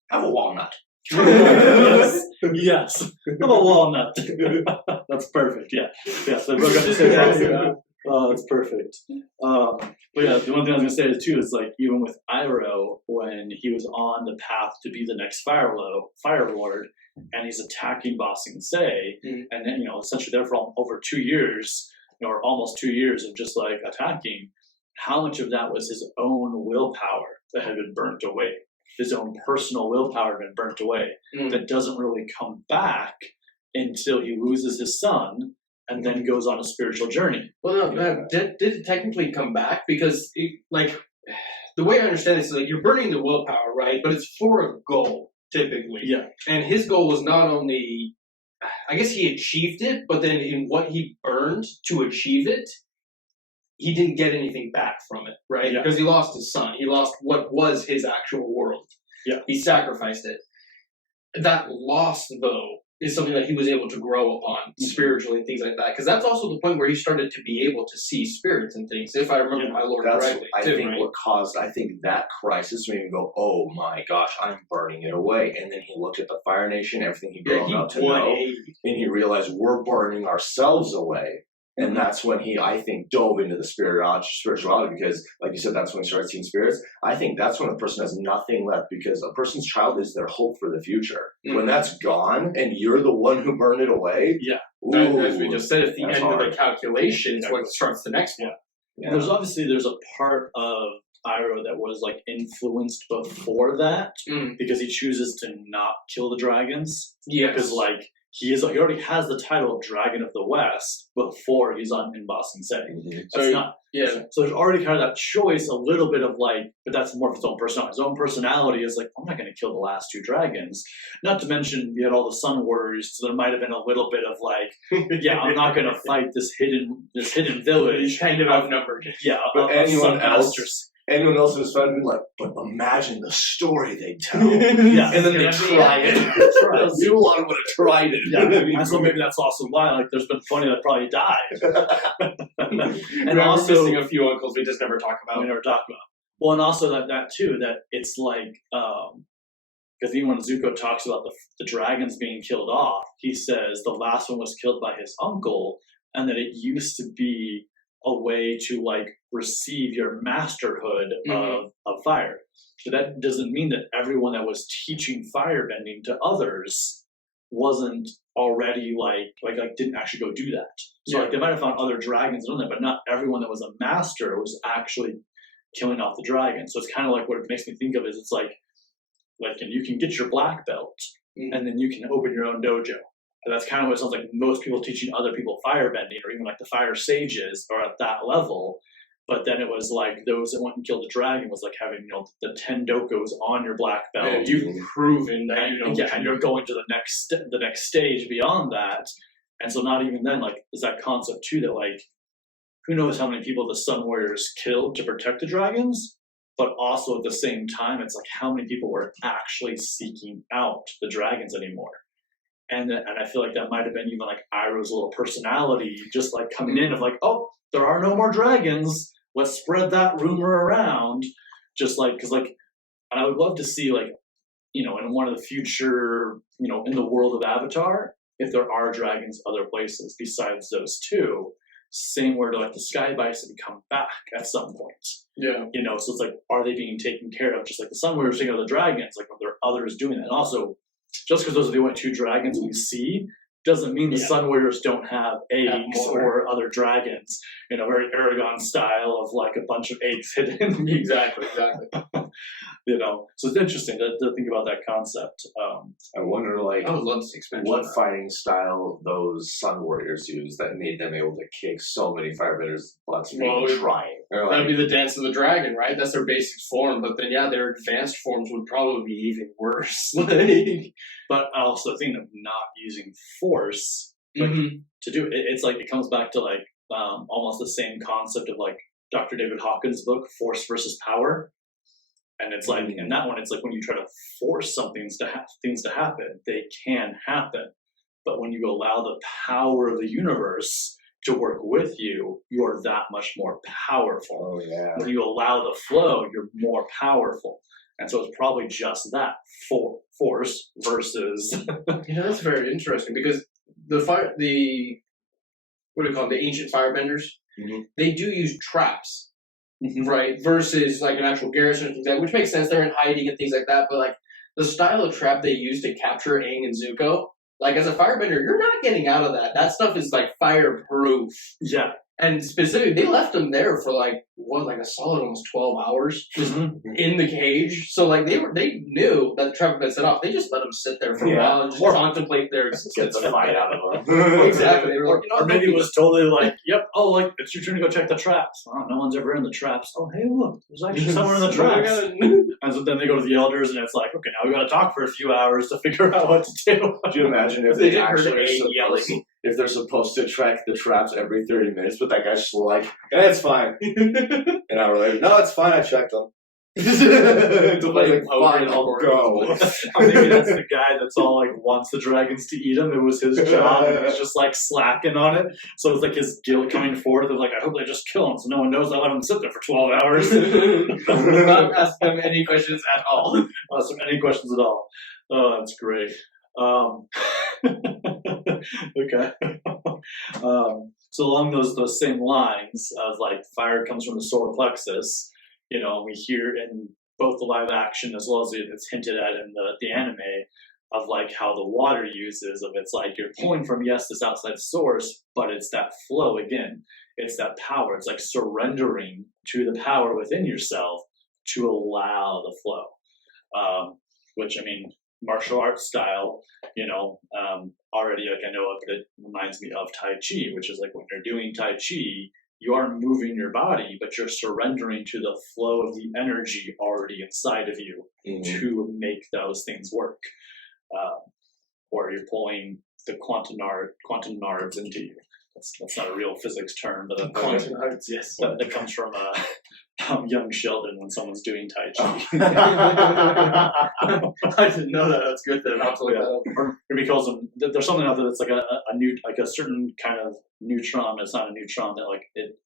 have a walnut. Yes. Have a walnut. That's perfect. Yeah. So broke up to say that. Oh, that's perfect. But yeah, the one thing I was gonna say is too is like even with Iroh, when he was on the path to be the next Fire Lord, and he's attacking Ba Sing Se, and then essentially there for over 2 years, or almost 2 years of just like attacking. How much of that was his own willpower that had been burnt away? His own personal willpower had been burnt away. That doesn't really come back until he loses his son and then goes on a spiritual journey. Well, no, did it technically come back? Because, the way I understand it is like you're burning the willpower, right? But it's for a goal, typically. Yeah. And his goal was not only, I guess he achieved it, but then in what he burned to achieve it, he didn't get anything back from it, right? Because he lost his son. He lost what was his actual world. Yeah. He sacrificed it. That loss, though, is something that he was able to grow upon spiritually and things like that. Because that's also the point where he started to be able to see spirits and things, if I remember my lord correctly. I think that crisis made him go, oh my gosh, I'm burning it away. And then he looked at the Fire Nation, everything he'd grown up to know, and he realized we're burning ourselves away. And that's when he, I think, dove into the spirituality because, like you said, that's when he started seeing spirits. I think that's when a person has nothing left because a person's child is their hope for the future. When that's gone and you're the one who burned it away. As we just said, at the end of the calculation is what starts the next one. There's a part of Iroh that was like influenced before that because he chooses to not kill the dragons. Yeah. Because like he already has the title of Dragon of the West before he's in Boston City. So there's already kind of that choice, a little bit of like, but that's more of his own personality. His own personality is like, I'm not going to kill the last 2 dragons. Not to mention, you had all the Sun Warriors, so there might have been a little bit of like, yeah, I'm not going to fight this hidden village. He's kind of outnumbered. Yeah, but anyone else was fun, like, but imagine the story they tell. Yeah, and then they try it. You would have tried it. Yeah, and so maybe that's also why, like, there's been plenty that probably died. And also missing a few uncles we just never talk about. Well, and also that too, that it's like, because even when Zuko talks about the dragons being killed off, he says the last one was killed by his uncle, and that it used to be a way to like receive your masterhood of fire. So that doesn't mean that everyone that was teaching firebending to others wasn't already like didn't actually go do that. So like they might have found other dragons and all that, but not everyone that was a master was actually killing off the dragon. So it's kind of like what it makes me think of is it's like you can get your black belt and then you can open your own dojo. And that's kind of what it sounds like most people teaching other people firebending, or even like the fire sages are at that level. But then it was like those that went and killed the dragon was like having, the 10 dokos on your black belt. And you've proven that and you're going to the next stage beyond that. And so not even then, like, is that concept too that like, who knows how many people the Sun Warriors killed to protect the dragons, but also at the same time, it's like how many people were actually seeking out the dragons anymore. And I feel like that might have been even like Iroh's little personality, just like coming in of like, oh, there are no more dragons. Let's spread that rumor around. Just like, because like, and I would love to see like, in one of the future, in the world of Avatar, if there are dragons other places besides those 2, same where like the Sky Bison come back at some point. Yeah. So it's like, are they being taken care of? Just like the Sun Warriors taking care of the dragons, like are there others doing that? And also, just because those are the only 2 dragons we see doesn't mean the Sun Warriors don't have eggs or other dragons, very Aragon style of like a bunch of eggs hidden. Exactly. So it's interesting to think about that concept. I wonder, like, I would love to see expansion what fighting style those Sun Warriors used that made them able to kick so many firebenders' butts for trying. That'd be the dance of the dragon, right? That's their basic form. But then, their advanced forms would probably be even worse. But I also think of not using force to do it. It's like it comes back to like almost the same concept of like Dr. David Hawkins' book, Force versus Power. And it's like in that one, it's like when you try to force things to happen, they can happen. But when you allow the power of the universe to work with you, you are that much more powerful. Oh, yeah. When you allow the flow, you're more powerful. And so it's probably just that force versus. That's very interesting because what do you call it? The ancient firebenders, they do use traps. Right, versus like an actual garrison and things like that, which makes sense. They're in hiding and things like that. But like the style of trap they use to capture Aang and Zuko, like as a firebender, you're not getting out of that. That stuff is like fireproof. Yeah. And specifically, they left them there for like a solid almost 12 hours just in the cage. So like they knew that the trap had been set off. They just let them sit there for a while and just contemplate their existence. Get the fight out of them. Exactly. They were like, or maybe it was totally like, yep, oh, like it's your turn to go check the traps. Oh, no one's ever in the traps. Oh, hey, look, there's actually someone in the traps. And so then they go to the elders, and it's like, okay, now we got to talk for a few hours to figure out what to do. Could you imagine if they actually yelling? If they're supposed to track the traps every 30 minutes, but that guy's just like, it's fine. An hour later, no, it's fine, I checked them. Like, fine, I'll go. Or maybe that's the guy that's all like wants the dragons to eat him. It was his job, and he's just like slacking on it. So it's like his guilt coming forth of like, I hope they just kill him so no one knows I let him sit there for 12 hours. Not ask them any questions at all. Not ask them any questions at all. Oh, that's great. Okay. So along those same lines of like fire comes from the solar plexus, we hear in both the live action as well as it's hinted at in the anime of like how the water uses of it's like you're pulling from this outside source, but it's that flow again. It's that power. It's like surrendering to the power within yourself to allow the flow. Which I mean, martial arts style, already like I know of, it reminds me of Tai Chi, which is like when you're doing Tai Chi, you are moving your body, but you're surrendering to the flow of the energy already inside of you to make those things work. Or you're pulling the quantum nards into you. That's not a real physics term, but Quantum nards, yes. that comes from young Sheldon when someone's doing Tai Chi. I didn't know that. That's good then. I'll have to look that up. Or maybe calls them. There's something out there that's like a new, like a certain kind of neutron. It's not a neutron that like it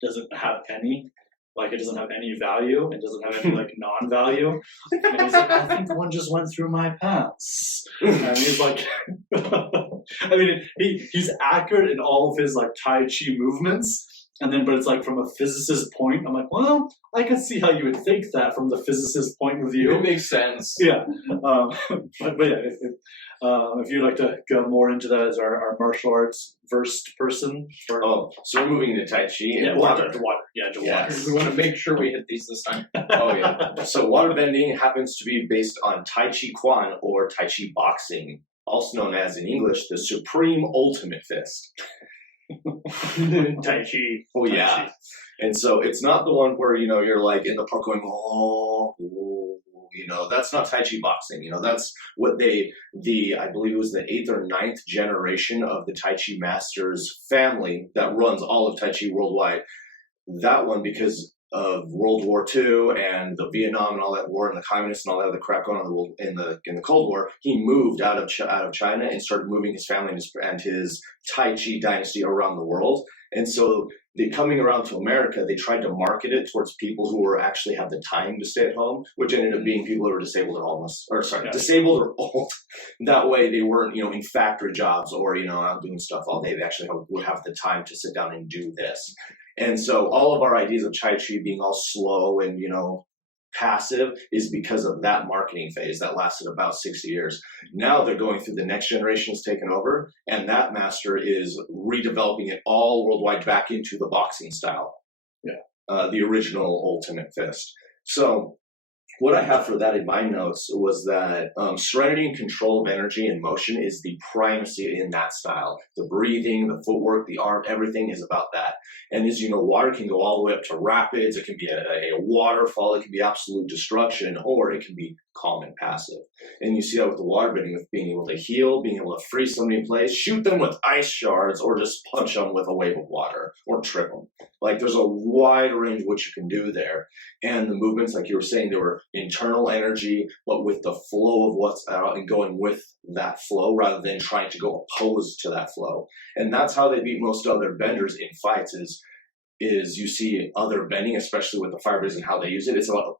doesn't have any. Like it doesn't have any value. It doesn't have any like non-value. And he's like, I think one just went through my pants. And he's like, I mean, he's accurate in all of his like Tai Chi movements. And then, but it's like from a physicist's point, I'm like, well, I can see how you would think that from the physicist's point of view. It makes sense. Yeah. But yeah, if you'd like to go more into that as our martial arts versed person. So we're moving into Tai Chi and water. Yeah, to Yes. water. We want to make sure we hit these this time. Oh yeah. So waterbending happens to be based on Tai Chi Kwan or Tai Chi boxing, also known as in English the Supreme Ultimate Fist. Tai Chi. Oh yeah. And so it's not the one where you're like in the park going that's not Tai Chi boxing. That's what I believe it was the 8th or 9th generation of the Tai Chi masters family that runs all of Tai Chi worldwide. That one, because of World War II and the Vietnam and all that war and the communists and all that other crap going on in the Cold War, he moved out of China and started moving his family and his Tai Chi dynasty around the world. And so coming around to America, they tried to market it towards people who were actually have the time to stay at home, which ended up being people who were disabled disabled or old. That way they weren't, in factory jobs or, out doing stuff all day. They actually would have the time to sit down and do this. And so all of our ideas of Tai Chi being all slow and, passive is because of that marketing phase that lasted about 60 years. Now they're going through the next generation is taken over, and that master is redeveloping it all worldwide back into the boxing style. Yeah. The original Ultimate Fist. So what I have for that in my notes was that serenity and control of energy and motion is the primacy in that style. The breathing, the footwork, the arm, everything is about that. And as you know, water can go all the way up to rapids. It can be a waterfall. It can be absolute destruction, or it can be calm and passive. And you see that with the waterbending, with being able to heal, being able to freeze somebody in place, shoot them with ice shards, or just punch them with a wave of water, or trip them. Like there's a wide range of what you can do there. And the movements, like you were saying, they were internal energy, but with the flow of what's out and going with that flow rather than trying to go opposed to that flow. And that's how they beat most other benders in fights is you see other bending, especially with the fibers and how they use it. It's about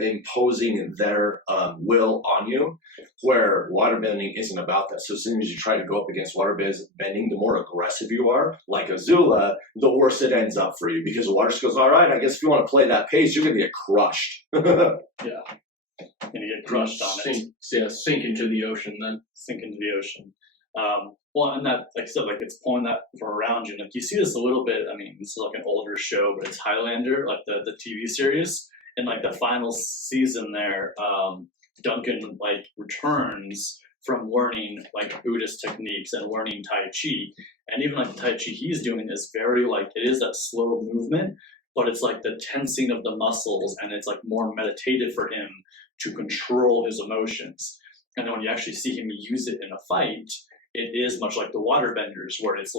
imposing their will on you, where water bending isn't about that. So as soon as you try to go up against water bending, the more aggressive you are, like Azula, the worse it ends up for you, because the water just goes, all right, I guess if you want to play that pace, you're going to get crushed. Yeah. And you get crushed on it. Yeah, sink into the ocean then. Sink into the ocean. Well, and that, like I said, like it's pulling that from around you. Like you see this a little bit. I mean, this is like an older show, but it's Highlander, like the TV series. In like the final season there, Duncan like returns from learning like Buddhist techniques and learning Tai Chi. And even like the Tai Chi he's doing is very like, it is that slow movement, but it's like the tensing of the muscles, and it's like more meditative for him to control his emotions. And then when you actually see him use it in a fight, it is much like the waterbenders, where it's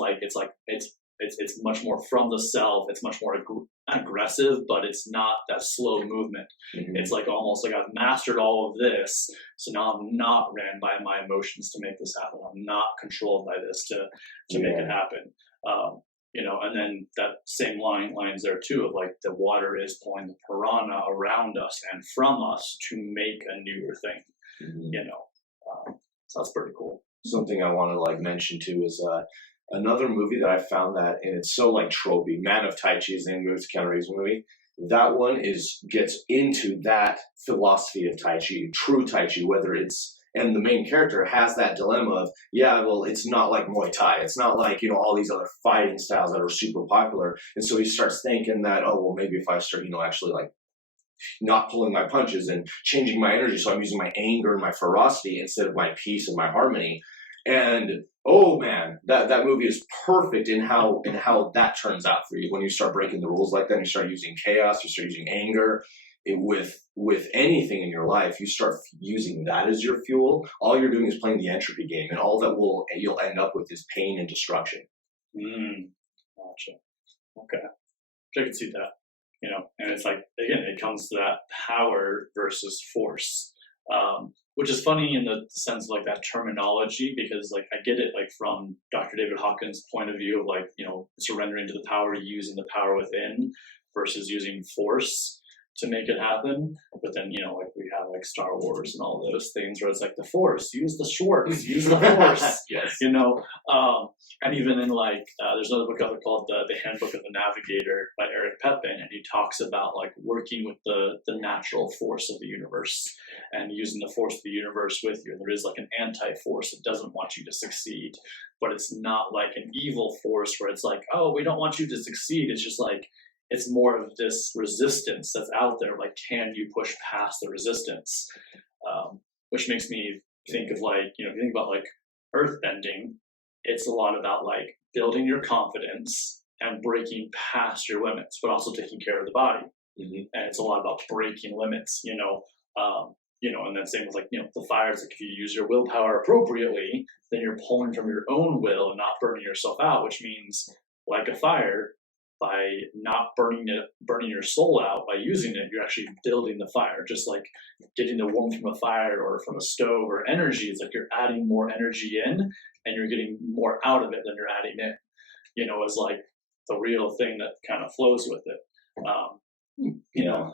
much more from the self. It's much more aggressive, but it's not that slow movement. Mm-hmm. It's like almost like I've mastered all of this, so now I'm not ran by my emotions to make this happen. I'm not controlled by this to make it happen. And then that same lines there too of like the water is pulling the piranha around us and from us to make a newer thing. Mm-hmm. So that's pretty cool. Something I want to mention too is another movie that I found that, and it's so tropey. Man of Tai Chi is the name of the Keanu Reeves movie. That one gets into that philosophy of Tai Chi, true Tai Chi, and the main character has that dilemma of, it's not like Muay Thai. It's not like, all these other fighting styles that are super popular. And so he starts thinking that, maybe if I start, actually not pulling my punches and changing my energy. So I'm using my anger and my ferocity instead of my peace and my harmony. And oh man, that movie is perfect in how that turns out for you when you start breaking the rules like that. And you start using chaos, you start using anger. With anything in your life, you start using that as your fuel. All you're doing is playing the entropy game, and all that you'll end up with is pain and destruction. Gotcha. Okay, I can see that. And it's like, again, it comes to that power versus force, which is funny in the sense of like that terminology, because like I get it like from Dr. David Hawkins' point of view of like, surrendering to the power, using the power within versus using force to make it happen. But then, like we have like Star Wars and all those things where it's like the force, use the Schwartz, use the force, Yes. And even in like, there's another book out there called the Handbook of the Navigator by Eric Pepin, and he talks about like working with the natural force of the universe and using the force of the universe with you. And there is like an anti-force that doesn't want you to succeed, but it's not like an evil force where it's like, oh, we don't want you to succeed. It's just like, it's more of this resistance that's out there. Like, can you push past the resistance? Which makes me think of like, if you think about like earth bending, it's a lot about like building your confidence and breaking past your limits, but also taking care of the body. Mm-hmm. And it's a lot about breaking limits, and then same with like, the fires, like if you use your willpower appropriately, then you're pulling from your own will and not burning yourself out, which means like a fire, by not burning your soul out, by using it, you're actually building the fire. Just like getting the warmth from a fire or from a stove or energy, it's like you're adding more energy in and you're getting more out of it than you're adding in, is like the real thing that kind of flows with it.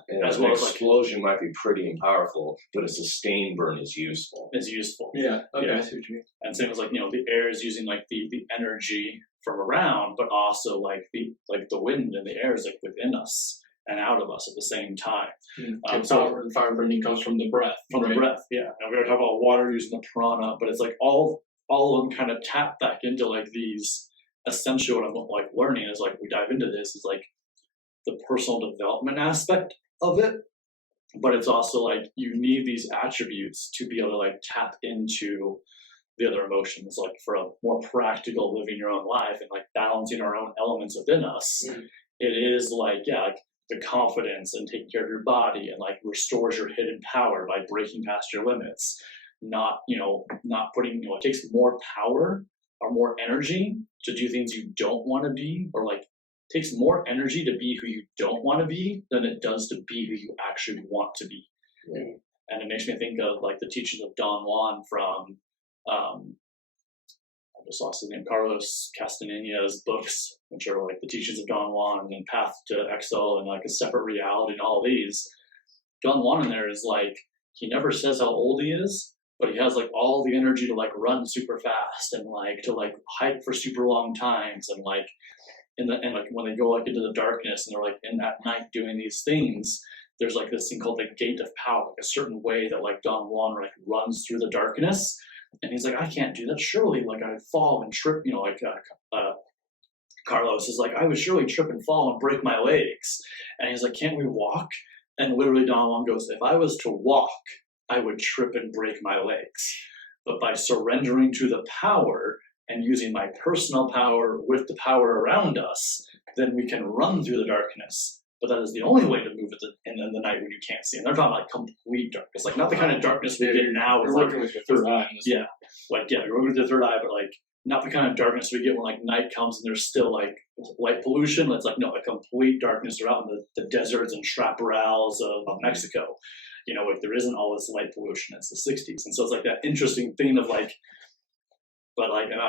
And as an well as like explosion might be pretty and powerful, but a sustained burn is useful. Yeah. Okay. Yeah. I see what you mean. And same as like, the air is using like the energy from around, but also like the wind and the air is like within us and out of us at the same time. Power and fire burning comes from the breath. From the breath, yeah. And we're gonna talk about water using the prana, but it's like all of them kind of tap back into like these essential, what I'm like learning is like we dive into this is like the personal development aspect of it, but it's also like you need these attributes to be able to like tap into the other emotions, like for a more practical living your own life and like balancing our own elements within us. It is like, like the confidence and taking care of your body and like restores your hidden power by breaking past your limits. Not putting, it takes more power or more energy to do things you don't want to be, or like takes more energy to be who you don't want to be than it does to be who you actually want to be. And it makes me think of like the teachings of Don Juan from I just lost his name, Carlos Castaneda's books, which are like the teachings of Don Juan and Path to Excel and like a separate reality and all these. Don Juan in there is like, he never says how old he is, but he has like all the energy to like run super fast and like to like hike for super long times and like and like when they go like into the darkness and they're like in at night doing these things, there's like this thing called the gate of power, like a certain way that like Don Juan like runs through the darkness. And he's like, I can't do that. Surely, like I'd fall and trip. Carlos is like, I would surely trip and fall and break my legs. And he's like, can't we walk? And literally, Don Juan goes, if I was to walk, I would trip and break my legs. But by surrendering to the power and using my personal power with the power around us, then we can run through the darkness. But that is the only way to move in the night when you can't see. And they're talking about like complete darkness, like not the kind of darkness we get now. We're working with your third eye. You're working with the third eye, but like not the kind of darkness we get when like night comes and there's still like light pollution. It's like, no, a complete darkness. They're out in the deserts and chaparrals of Mexico. Like there isn't all this light pollution. It's the 60s. And so it's like that interesting thing of like, but like, and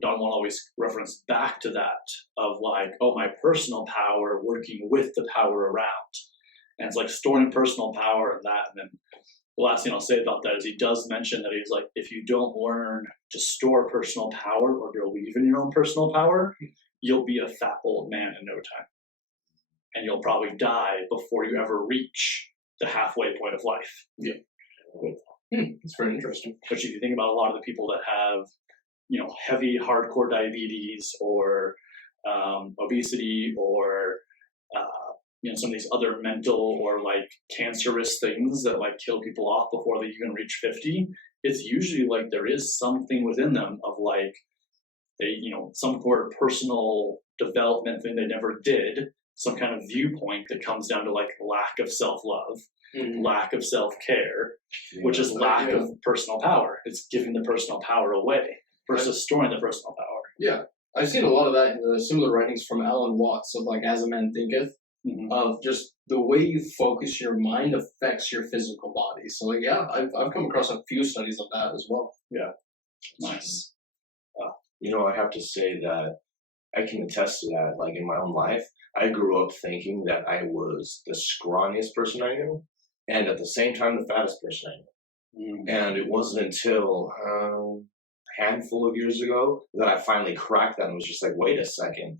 Don Juan always reference back to that of like, oh, my personal power working with the power around. And it's like storing personal power and that. And then the last thing I'll say about that is he does mention that he's like, if you don't learn to store personal power or believe in your own personal power, you'll be a fat old man in no time. And you'll probably die before you ever reach the halfway point of life. Yeah. It's very interesting. But if you think about a lot of the people that have, heavy hardcore diabetes or obesity or some of these other mental or like cancerous things that like kill people off before they even reach 50, it's usually like there is something within them of like they, some sort of personal development thing they never did, some kind of viewpoint that comes down to like lack of self-love, lack of self-care, which is lack of personal power. It's giving the personal power away versus storing the personal power. Yeah. I've seen a lot of that in the similar writings from Alan Watts of like As a Man Thinketh, of just the way you focus your mind affects your physical body. So like, yeah, I've come across a few studies of that as well. Yeah. Nice. I have to say that I can attest to that. Like in my own life, I grew up thinking that I was the scrawniest person I knew, and at the same time, the fattest person I knew. And it wasn't until a handful of years ago that I finally cracked that and was just like, wait a second.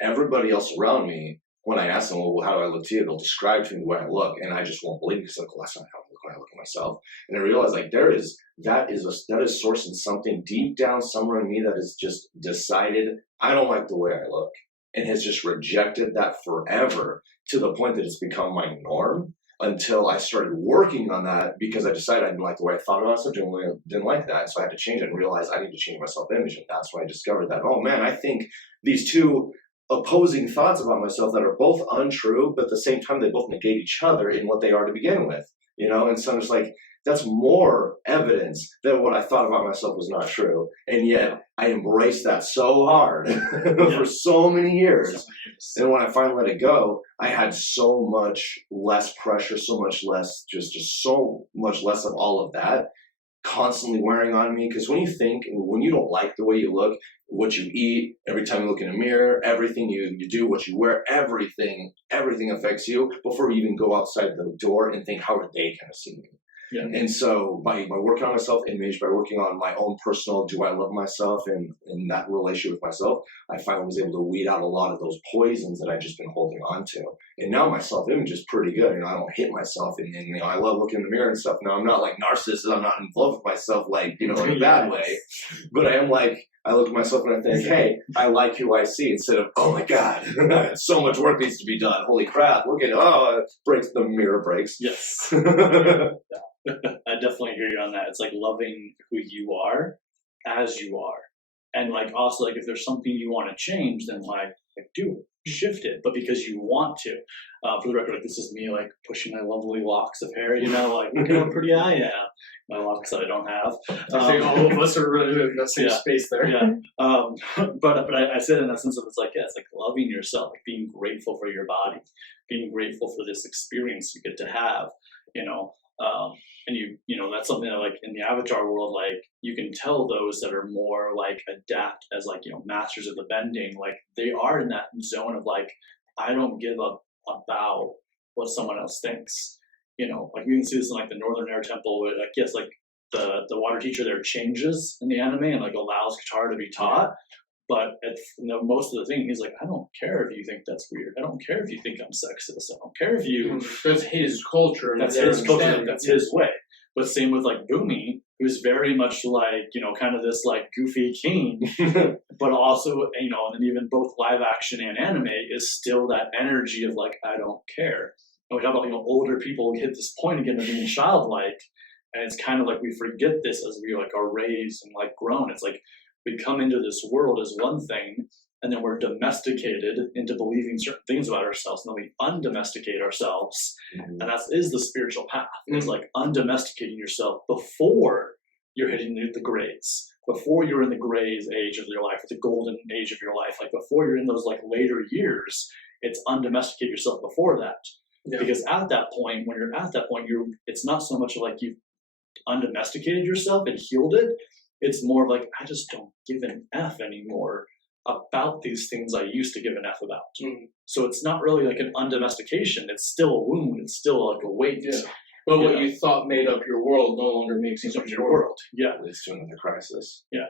Everybody else around me, when I ask them, well, how do I look to you? They'll describe to me the way I look, and I just won't believe it because like, well, that's not how I look when I look at myself. And I realized like that is sourcing something deep down somewhere in me that has just decided I don't like the way I look, and has just rejected that forever to the point that it's become my norm. Until I started working on that because I decided I didn't like the way I thought about myself, didn't like that. So I had to change it and realize I need to change my self-image. And that's when I discovered that, oh man, I think these two opposing thoughts about myself that are both untrue, but at the same time, they both negate each other in what they are to begin with, And so it's like, that's more evidence that what I thought about myself was not true. And yet I embraced that so hard for so many years. And when I finally let it go, I had so much less pressure, so much less, just so much less of all of that constantly wearing on me. Because when you don't like the way you look, what you eat, every time you look in a mirror, everything you do, what you wear, everything affects you before you even go outside the door and think, how are they going to see me? Yeah. And so by working on my self-image, by working on my own personal, do I love myself and in that relationship with myself, I finally was able to weed out a lot of those poisons that I've just been holding on to. And now my self-image is pretty good. I don't hit myself and I love looking in the mirror and stuff. Now I'm not like narcissist. I'm not in love with myself like, in a bad way. But I am like, I look at myself and I think, hey, I like who I see instead of, oh my God, so much work needs to be done. Holy crap, look at it. Oh, it breaks, the mirror breaks. Yes. I definitely hear you on that. It's like loving who you are as you are. And like also like if there's something you want to change, then like do it, shift it. But because you want to. For the record, like this is me like pushing my lovely locks of hair, like look at how pretty I am. My locks that I don't have. I think all of us are really in that same space there. Yeah. But I said in that sense of it's like, it's like loving yourself, like being grateful for your body, being grateful for this experience you get to have, and that's something that like in the avatar world, like you can tell those that are more like adapt as like, masters of the bending, like they are in that zone of like, I don't give up about what someone else thinks. Like we can see this in like the Northern Air Temple where like, yes, like the water teacher there changes in the anime and like allows guitar to be taught. But most of the thing, he's like, I don't care if you think that's weird. I don't care if you think I'm sexist. I don't care if you... That's his culture. That's his culture. That's his way. But same with like Boomy, who's very much like, kind of this like goofy king. But also, and then even both live action and anime is still that energy of like, I don't care. And we talk about, older people hit this point again of being childlike. And it's kind of like we forget this as we like are raised and like grown. It's like, we come into this world as one thing, and then we're domesticated into believing certain things about ourselves, and then we undomesticate ourselves. And that is the spiritual path. It's like undomesticating yourself before you're hitting the grays, before you're in the grays age of your life, the golden age of your life, like before you're in those like later years, it's undomesticate yourself before that. Yeah. Because at that point, when you're at that point, it's not so much like you've undomesticated yourself and healed it. It's more like, I just don't give an F anymore about these things I used to give an F about. So it's not really like an undomestication. It's still a wound. It's still like a weight. Yeah. But what you thought made up your world no longer makes up your world. Yeah. It's to another crisis. Yeah.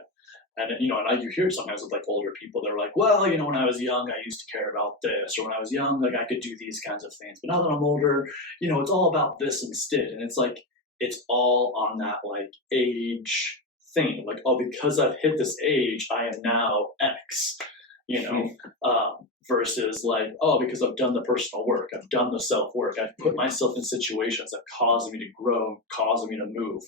And, and you hear sometimes with like older people, they're like, well, when I was young, I used to care about this. Or when I was young, like I could do these kinds of things. But now that I'm older, it's all about this instead. And it's like, it's all on that like age thing, like, oh, because I've hit this age, I am now X, versus like, oh, because I've done the personal work, I've done the self work, I've put myself in situations that cause me to grow, cause me to move.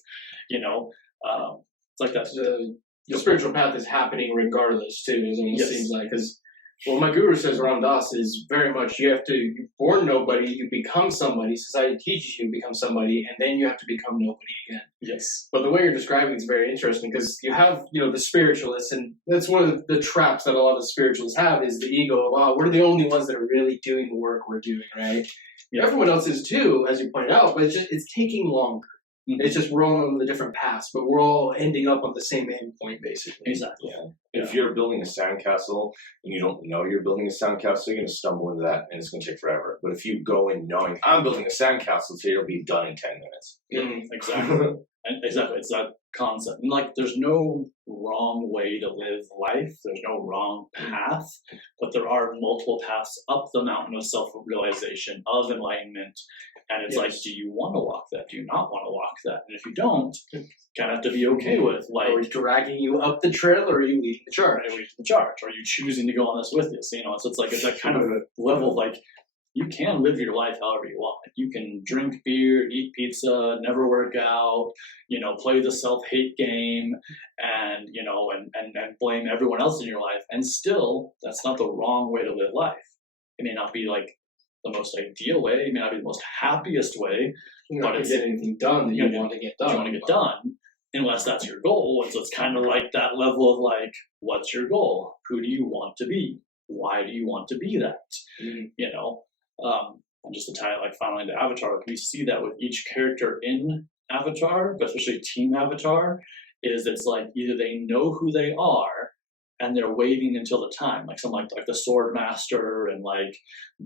It's like that. The spiritual path is happening regardless too, is what it Yes. seems like. Because what my guru says around us is very much you're born nobody, you become somebody, society teaches you to become somebody, and then you have to become nobody again. Yes. But the way you're describing it is very interesting because you have, the spiritualists, and that's one of the traps that a lot of spiritualists have is the ego of, oh, we're the only ones that are really doing the work we're doing, right? Yeah. Everyone else is too, as you pointed out, but it's taking longer. Mm-hmm. It's just we're all on the different paths, but we're all ending up on the same end point, basically. Exactly. Yeah. If you're building a sandcastle and you don't know you're building a sandcastle, you're going to stumble into that and it's going to take forever. But if you go in knowing, I'm building a sandcastle, so it'll be done in 10 minutes. Exactly. And exactly. It's that concept. And like, there's no wrong way to live life. There's no wrong path, but there are multiple paths up the mountain of self-realization, of enlightenment. And it's like, do you want to walk that? Do you not want to walk that? And if you don't, you kind of have to be okay with, like, Are we dragging you up the trail, or are you leading the charge? Are you choosing to go on this with you? So, so it's like, it's that kind of a level of like, you can live your life however you want. You can drink beer, eat pizza, never work out, play the self-hate game, and and blame everyone else in your life. And still, that's not the wrong way to live life. It may not be like the most ideal way. It may not be the most happiest way. You're not going to get anything done that you want to get done. You want to get done, unless that's your goal. And so it's kind of like that level of like, what's your goal? Who do you want to be? Why do you want to be that? And just to tie it like finally into Avatar, we see that with each character in Avatar, but especially Team Avatar, is it's like either they know who they are and they're waiting until the time, like someone like the Sword Master and like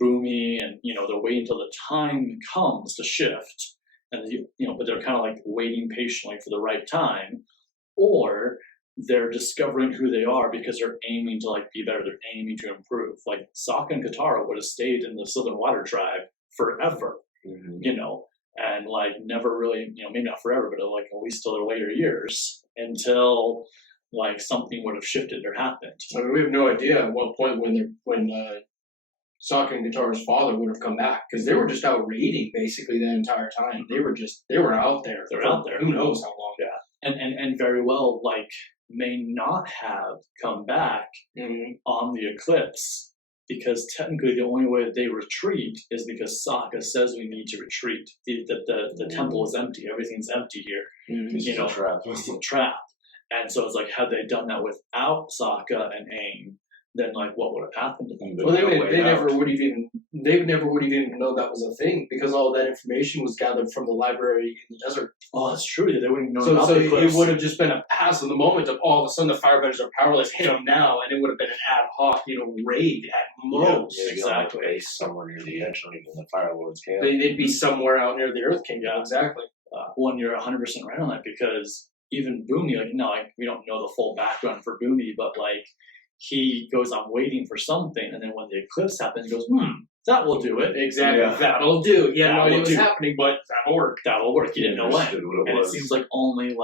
Boomy, and they're waiting until the time comes to shift, and but they're kind of like waiting patiently for the right time, or they're discovering who they are because they're aiming to like be better. They're aiming to improve. Like Sokka and Katara would have stayed in the Southern Water Tribe forever, and like never really, maybe not forever, but like at least till their later years until like something would have shifted or happened. I mean, we have no idea at what point when Sokka and Katara's father would have come back, because they were just out raiding basically the entire time. They were out there. They're out there. Who knows how long? Yeah, and very well like may not have come back on the eclipse, because technically the only way that they retreat is because Sokka says we need to retreat. The temple is empty. Everything's empty here. It's a trap. It's a trap. And so it's like, had they done that without Sokka and Aang, then like what would have happened to them? Well, they never would have even know that was a thing, because all that information was gathered from the library in the desert. Oh, that's true. They wouldn't know. So it would have just been a pass of the moment of all of a sudden the firebenders are powerless, hit them now, and it would have been an ad hoc, raid at most. Yeah, exactly. Base somewhere near the edge, not even the Fire Lord's camp. They'd be somewhere out near the Earth King. Yeah, exactly. Well, and you're 100% right on that, because even Boomy, we don't know the full background for Boomy, but like he goes, I'm waiting for something, and then when the eclipse happens, he goes, that will do it. Exactly. Yeah. That'll do. Yeah, no idea what's happening, but that'll work. That'll work. He didn't know when. And it seems like only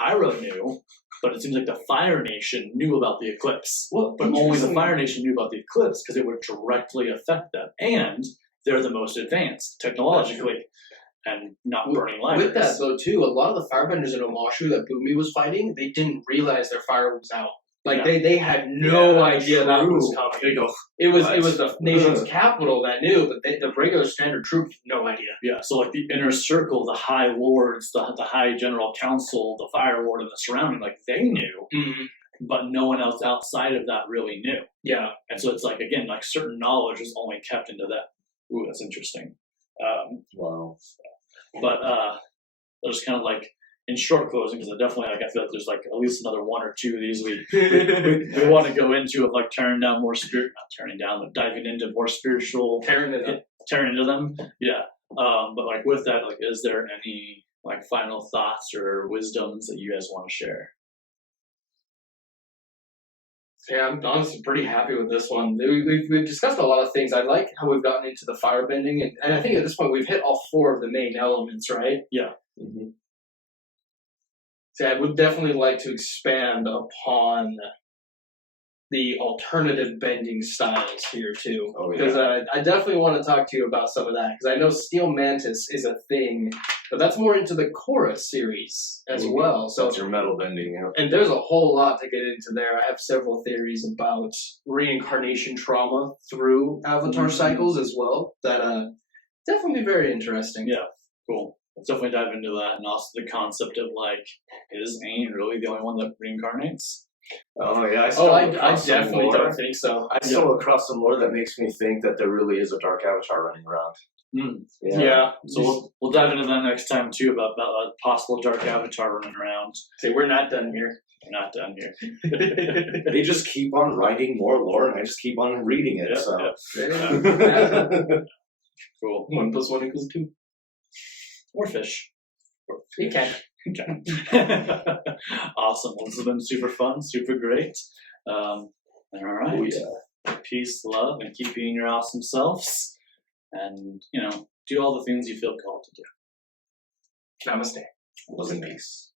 Iroh knew, but it seems like the Fire Nation knew about the eclipse. Well, but only the Fire Nation knew about the eclipse because it would directly affect them. And they're the most advanced technologically and not burning libraries. With that, though, too, a lot of the firebenders in Omashu that Boomy was fighting, they didn't realize their fire was out. They had no idea that was coming. They go, it was the nation's capital that knew, but the regular standard troops had no idea. Yeah, so like the inner circle, the high lords, the high general council, the fire lord, and the surrounding, like they knew, but no one else outside of that really knew. Yeah, and so it's like, again, like certain knowledge is only kept into that. Ooh, that's interesting. Wow. But there's kind of like, in short closing, because I feel like there's like at least another one or two of these we want to go into, of like tearing down more but diving into more spiritual, tearing into them. Yeah. But like with that, like, is there any like final thoughts or wisdoms that you guys want to share? Yeah, I'm honestly pretty happy with this one. We've discussed a lot of things. I like how we've gotten into the firebending, and I think at this point we've hit all four of the main elements, right? Yeah. Mm-hmm. So I would definitely like to expand upon the alternative bending styles here too. Oh, yeah. Because I definitely want to talk to you about some of that, because I know Steel Mantis is a thing, but that's more into the Korra series as well. So That's your metal bending, yeah. and there's a whole lot to get into there. I have several theories about reincarnation trauma through avatar cycles as well. That definitely very interesting. Yeah, cool. Let's definitely dive into that, and also the concept of like, is Aang really the only one that reincarnates? Oh yeah, I definitely don't think so. I stumbled across some lore that makes me think that there really is a dark avatar running around. Yeah. So we'll dive into that next time too about a possible dark avatar running around. Say we're not done here. We're not done here. They just keep on writing more lore, and I just keep on reading it. Cool. 1 + 1 = 2. Or fish. You can. Okay. Awesome. Well, this has been super fun, super great. All right. Oh, yeah. Peace, love, and keep being your awesome selves. And, do all the things you feel called to do. Namaste. Love and peace.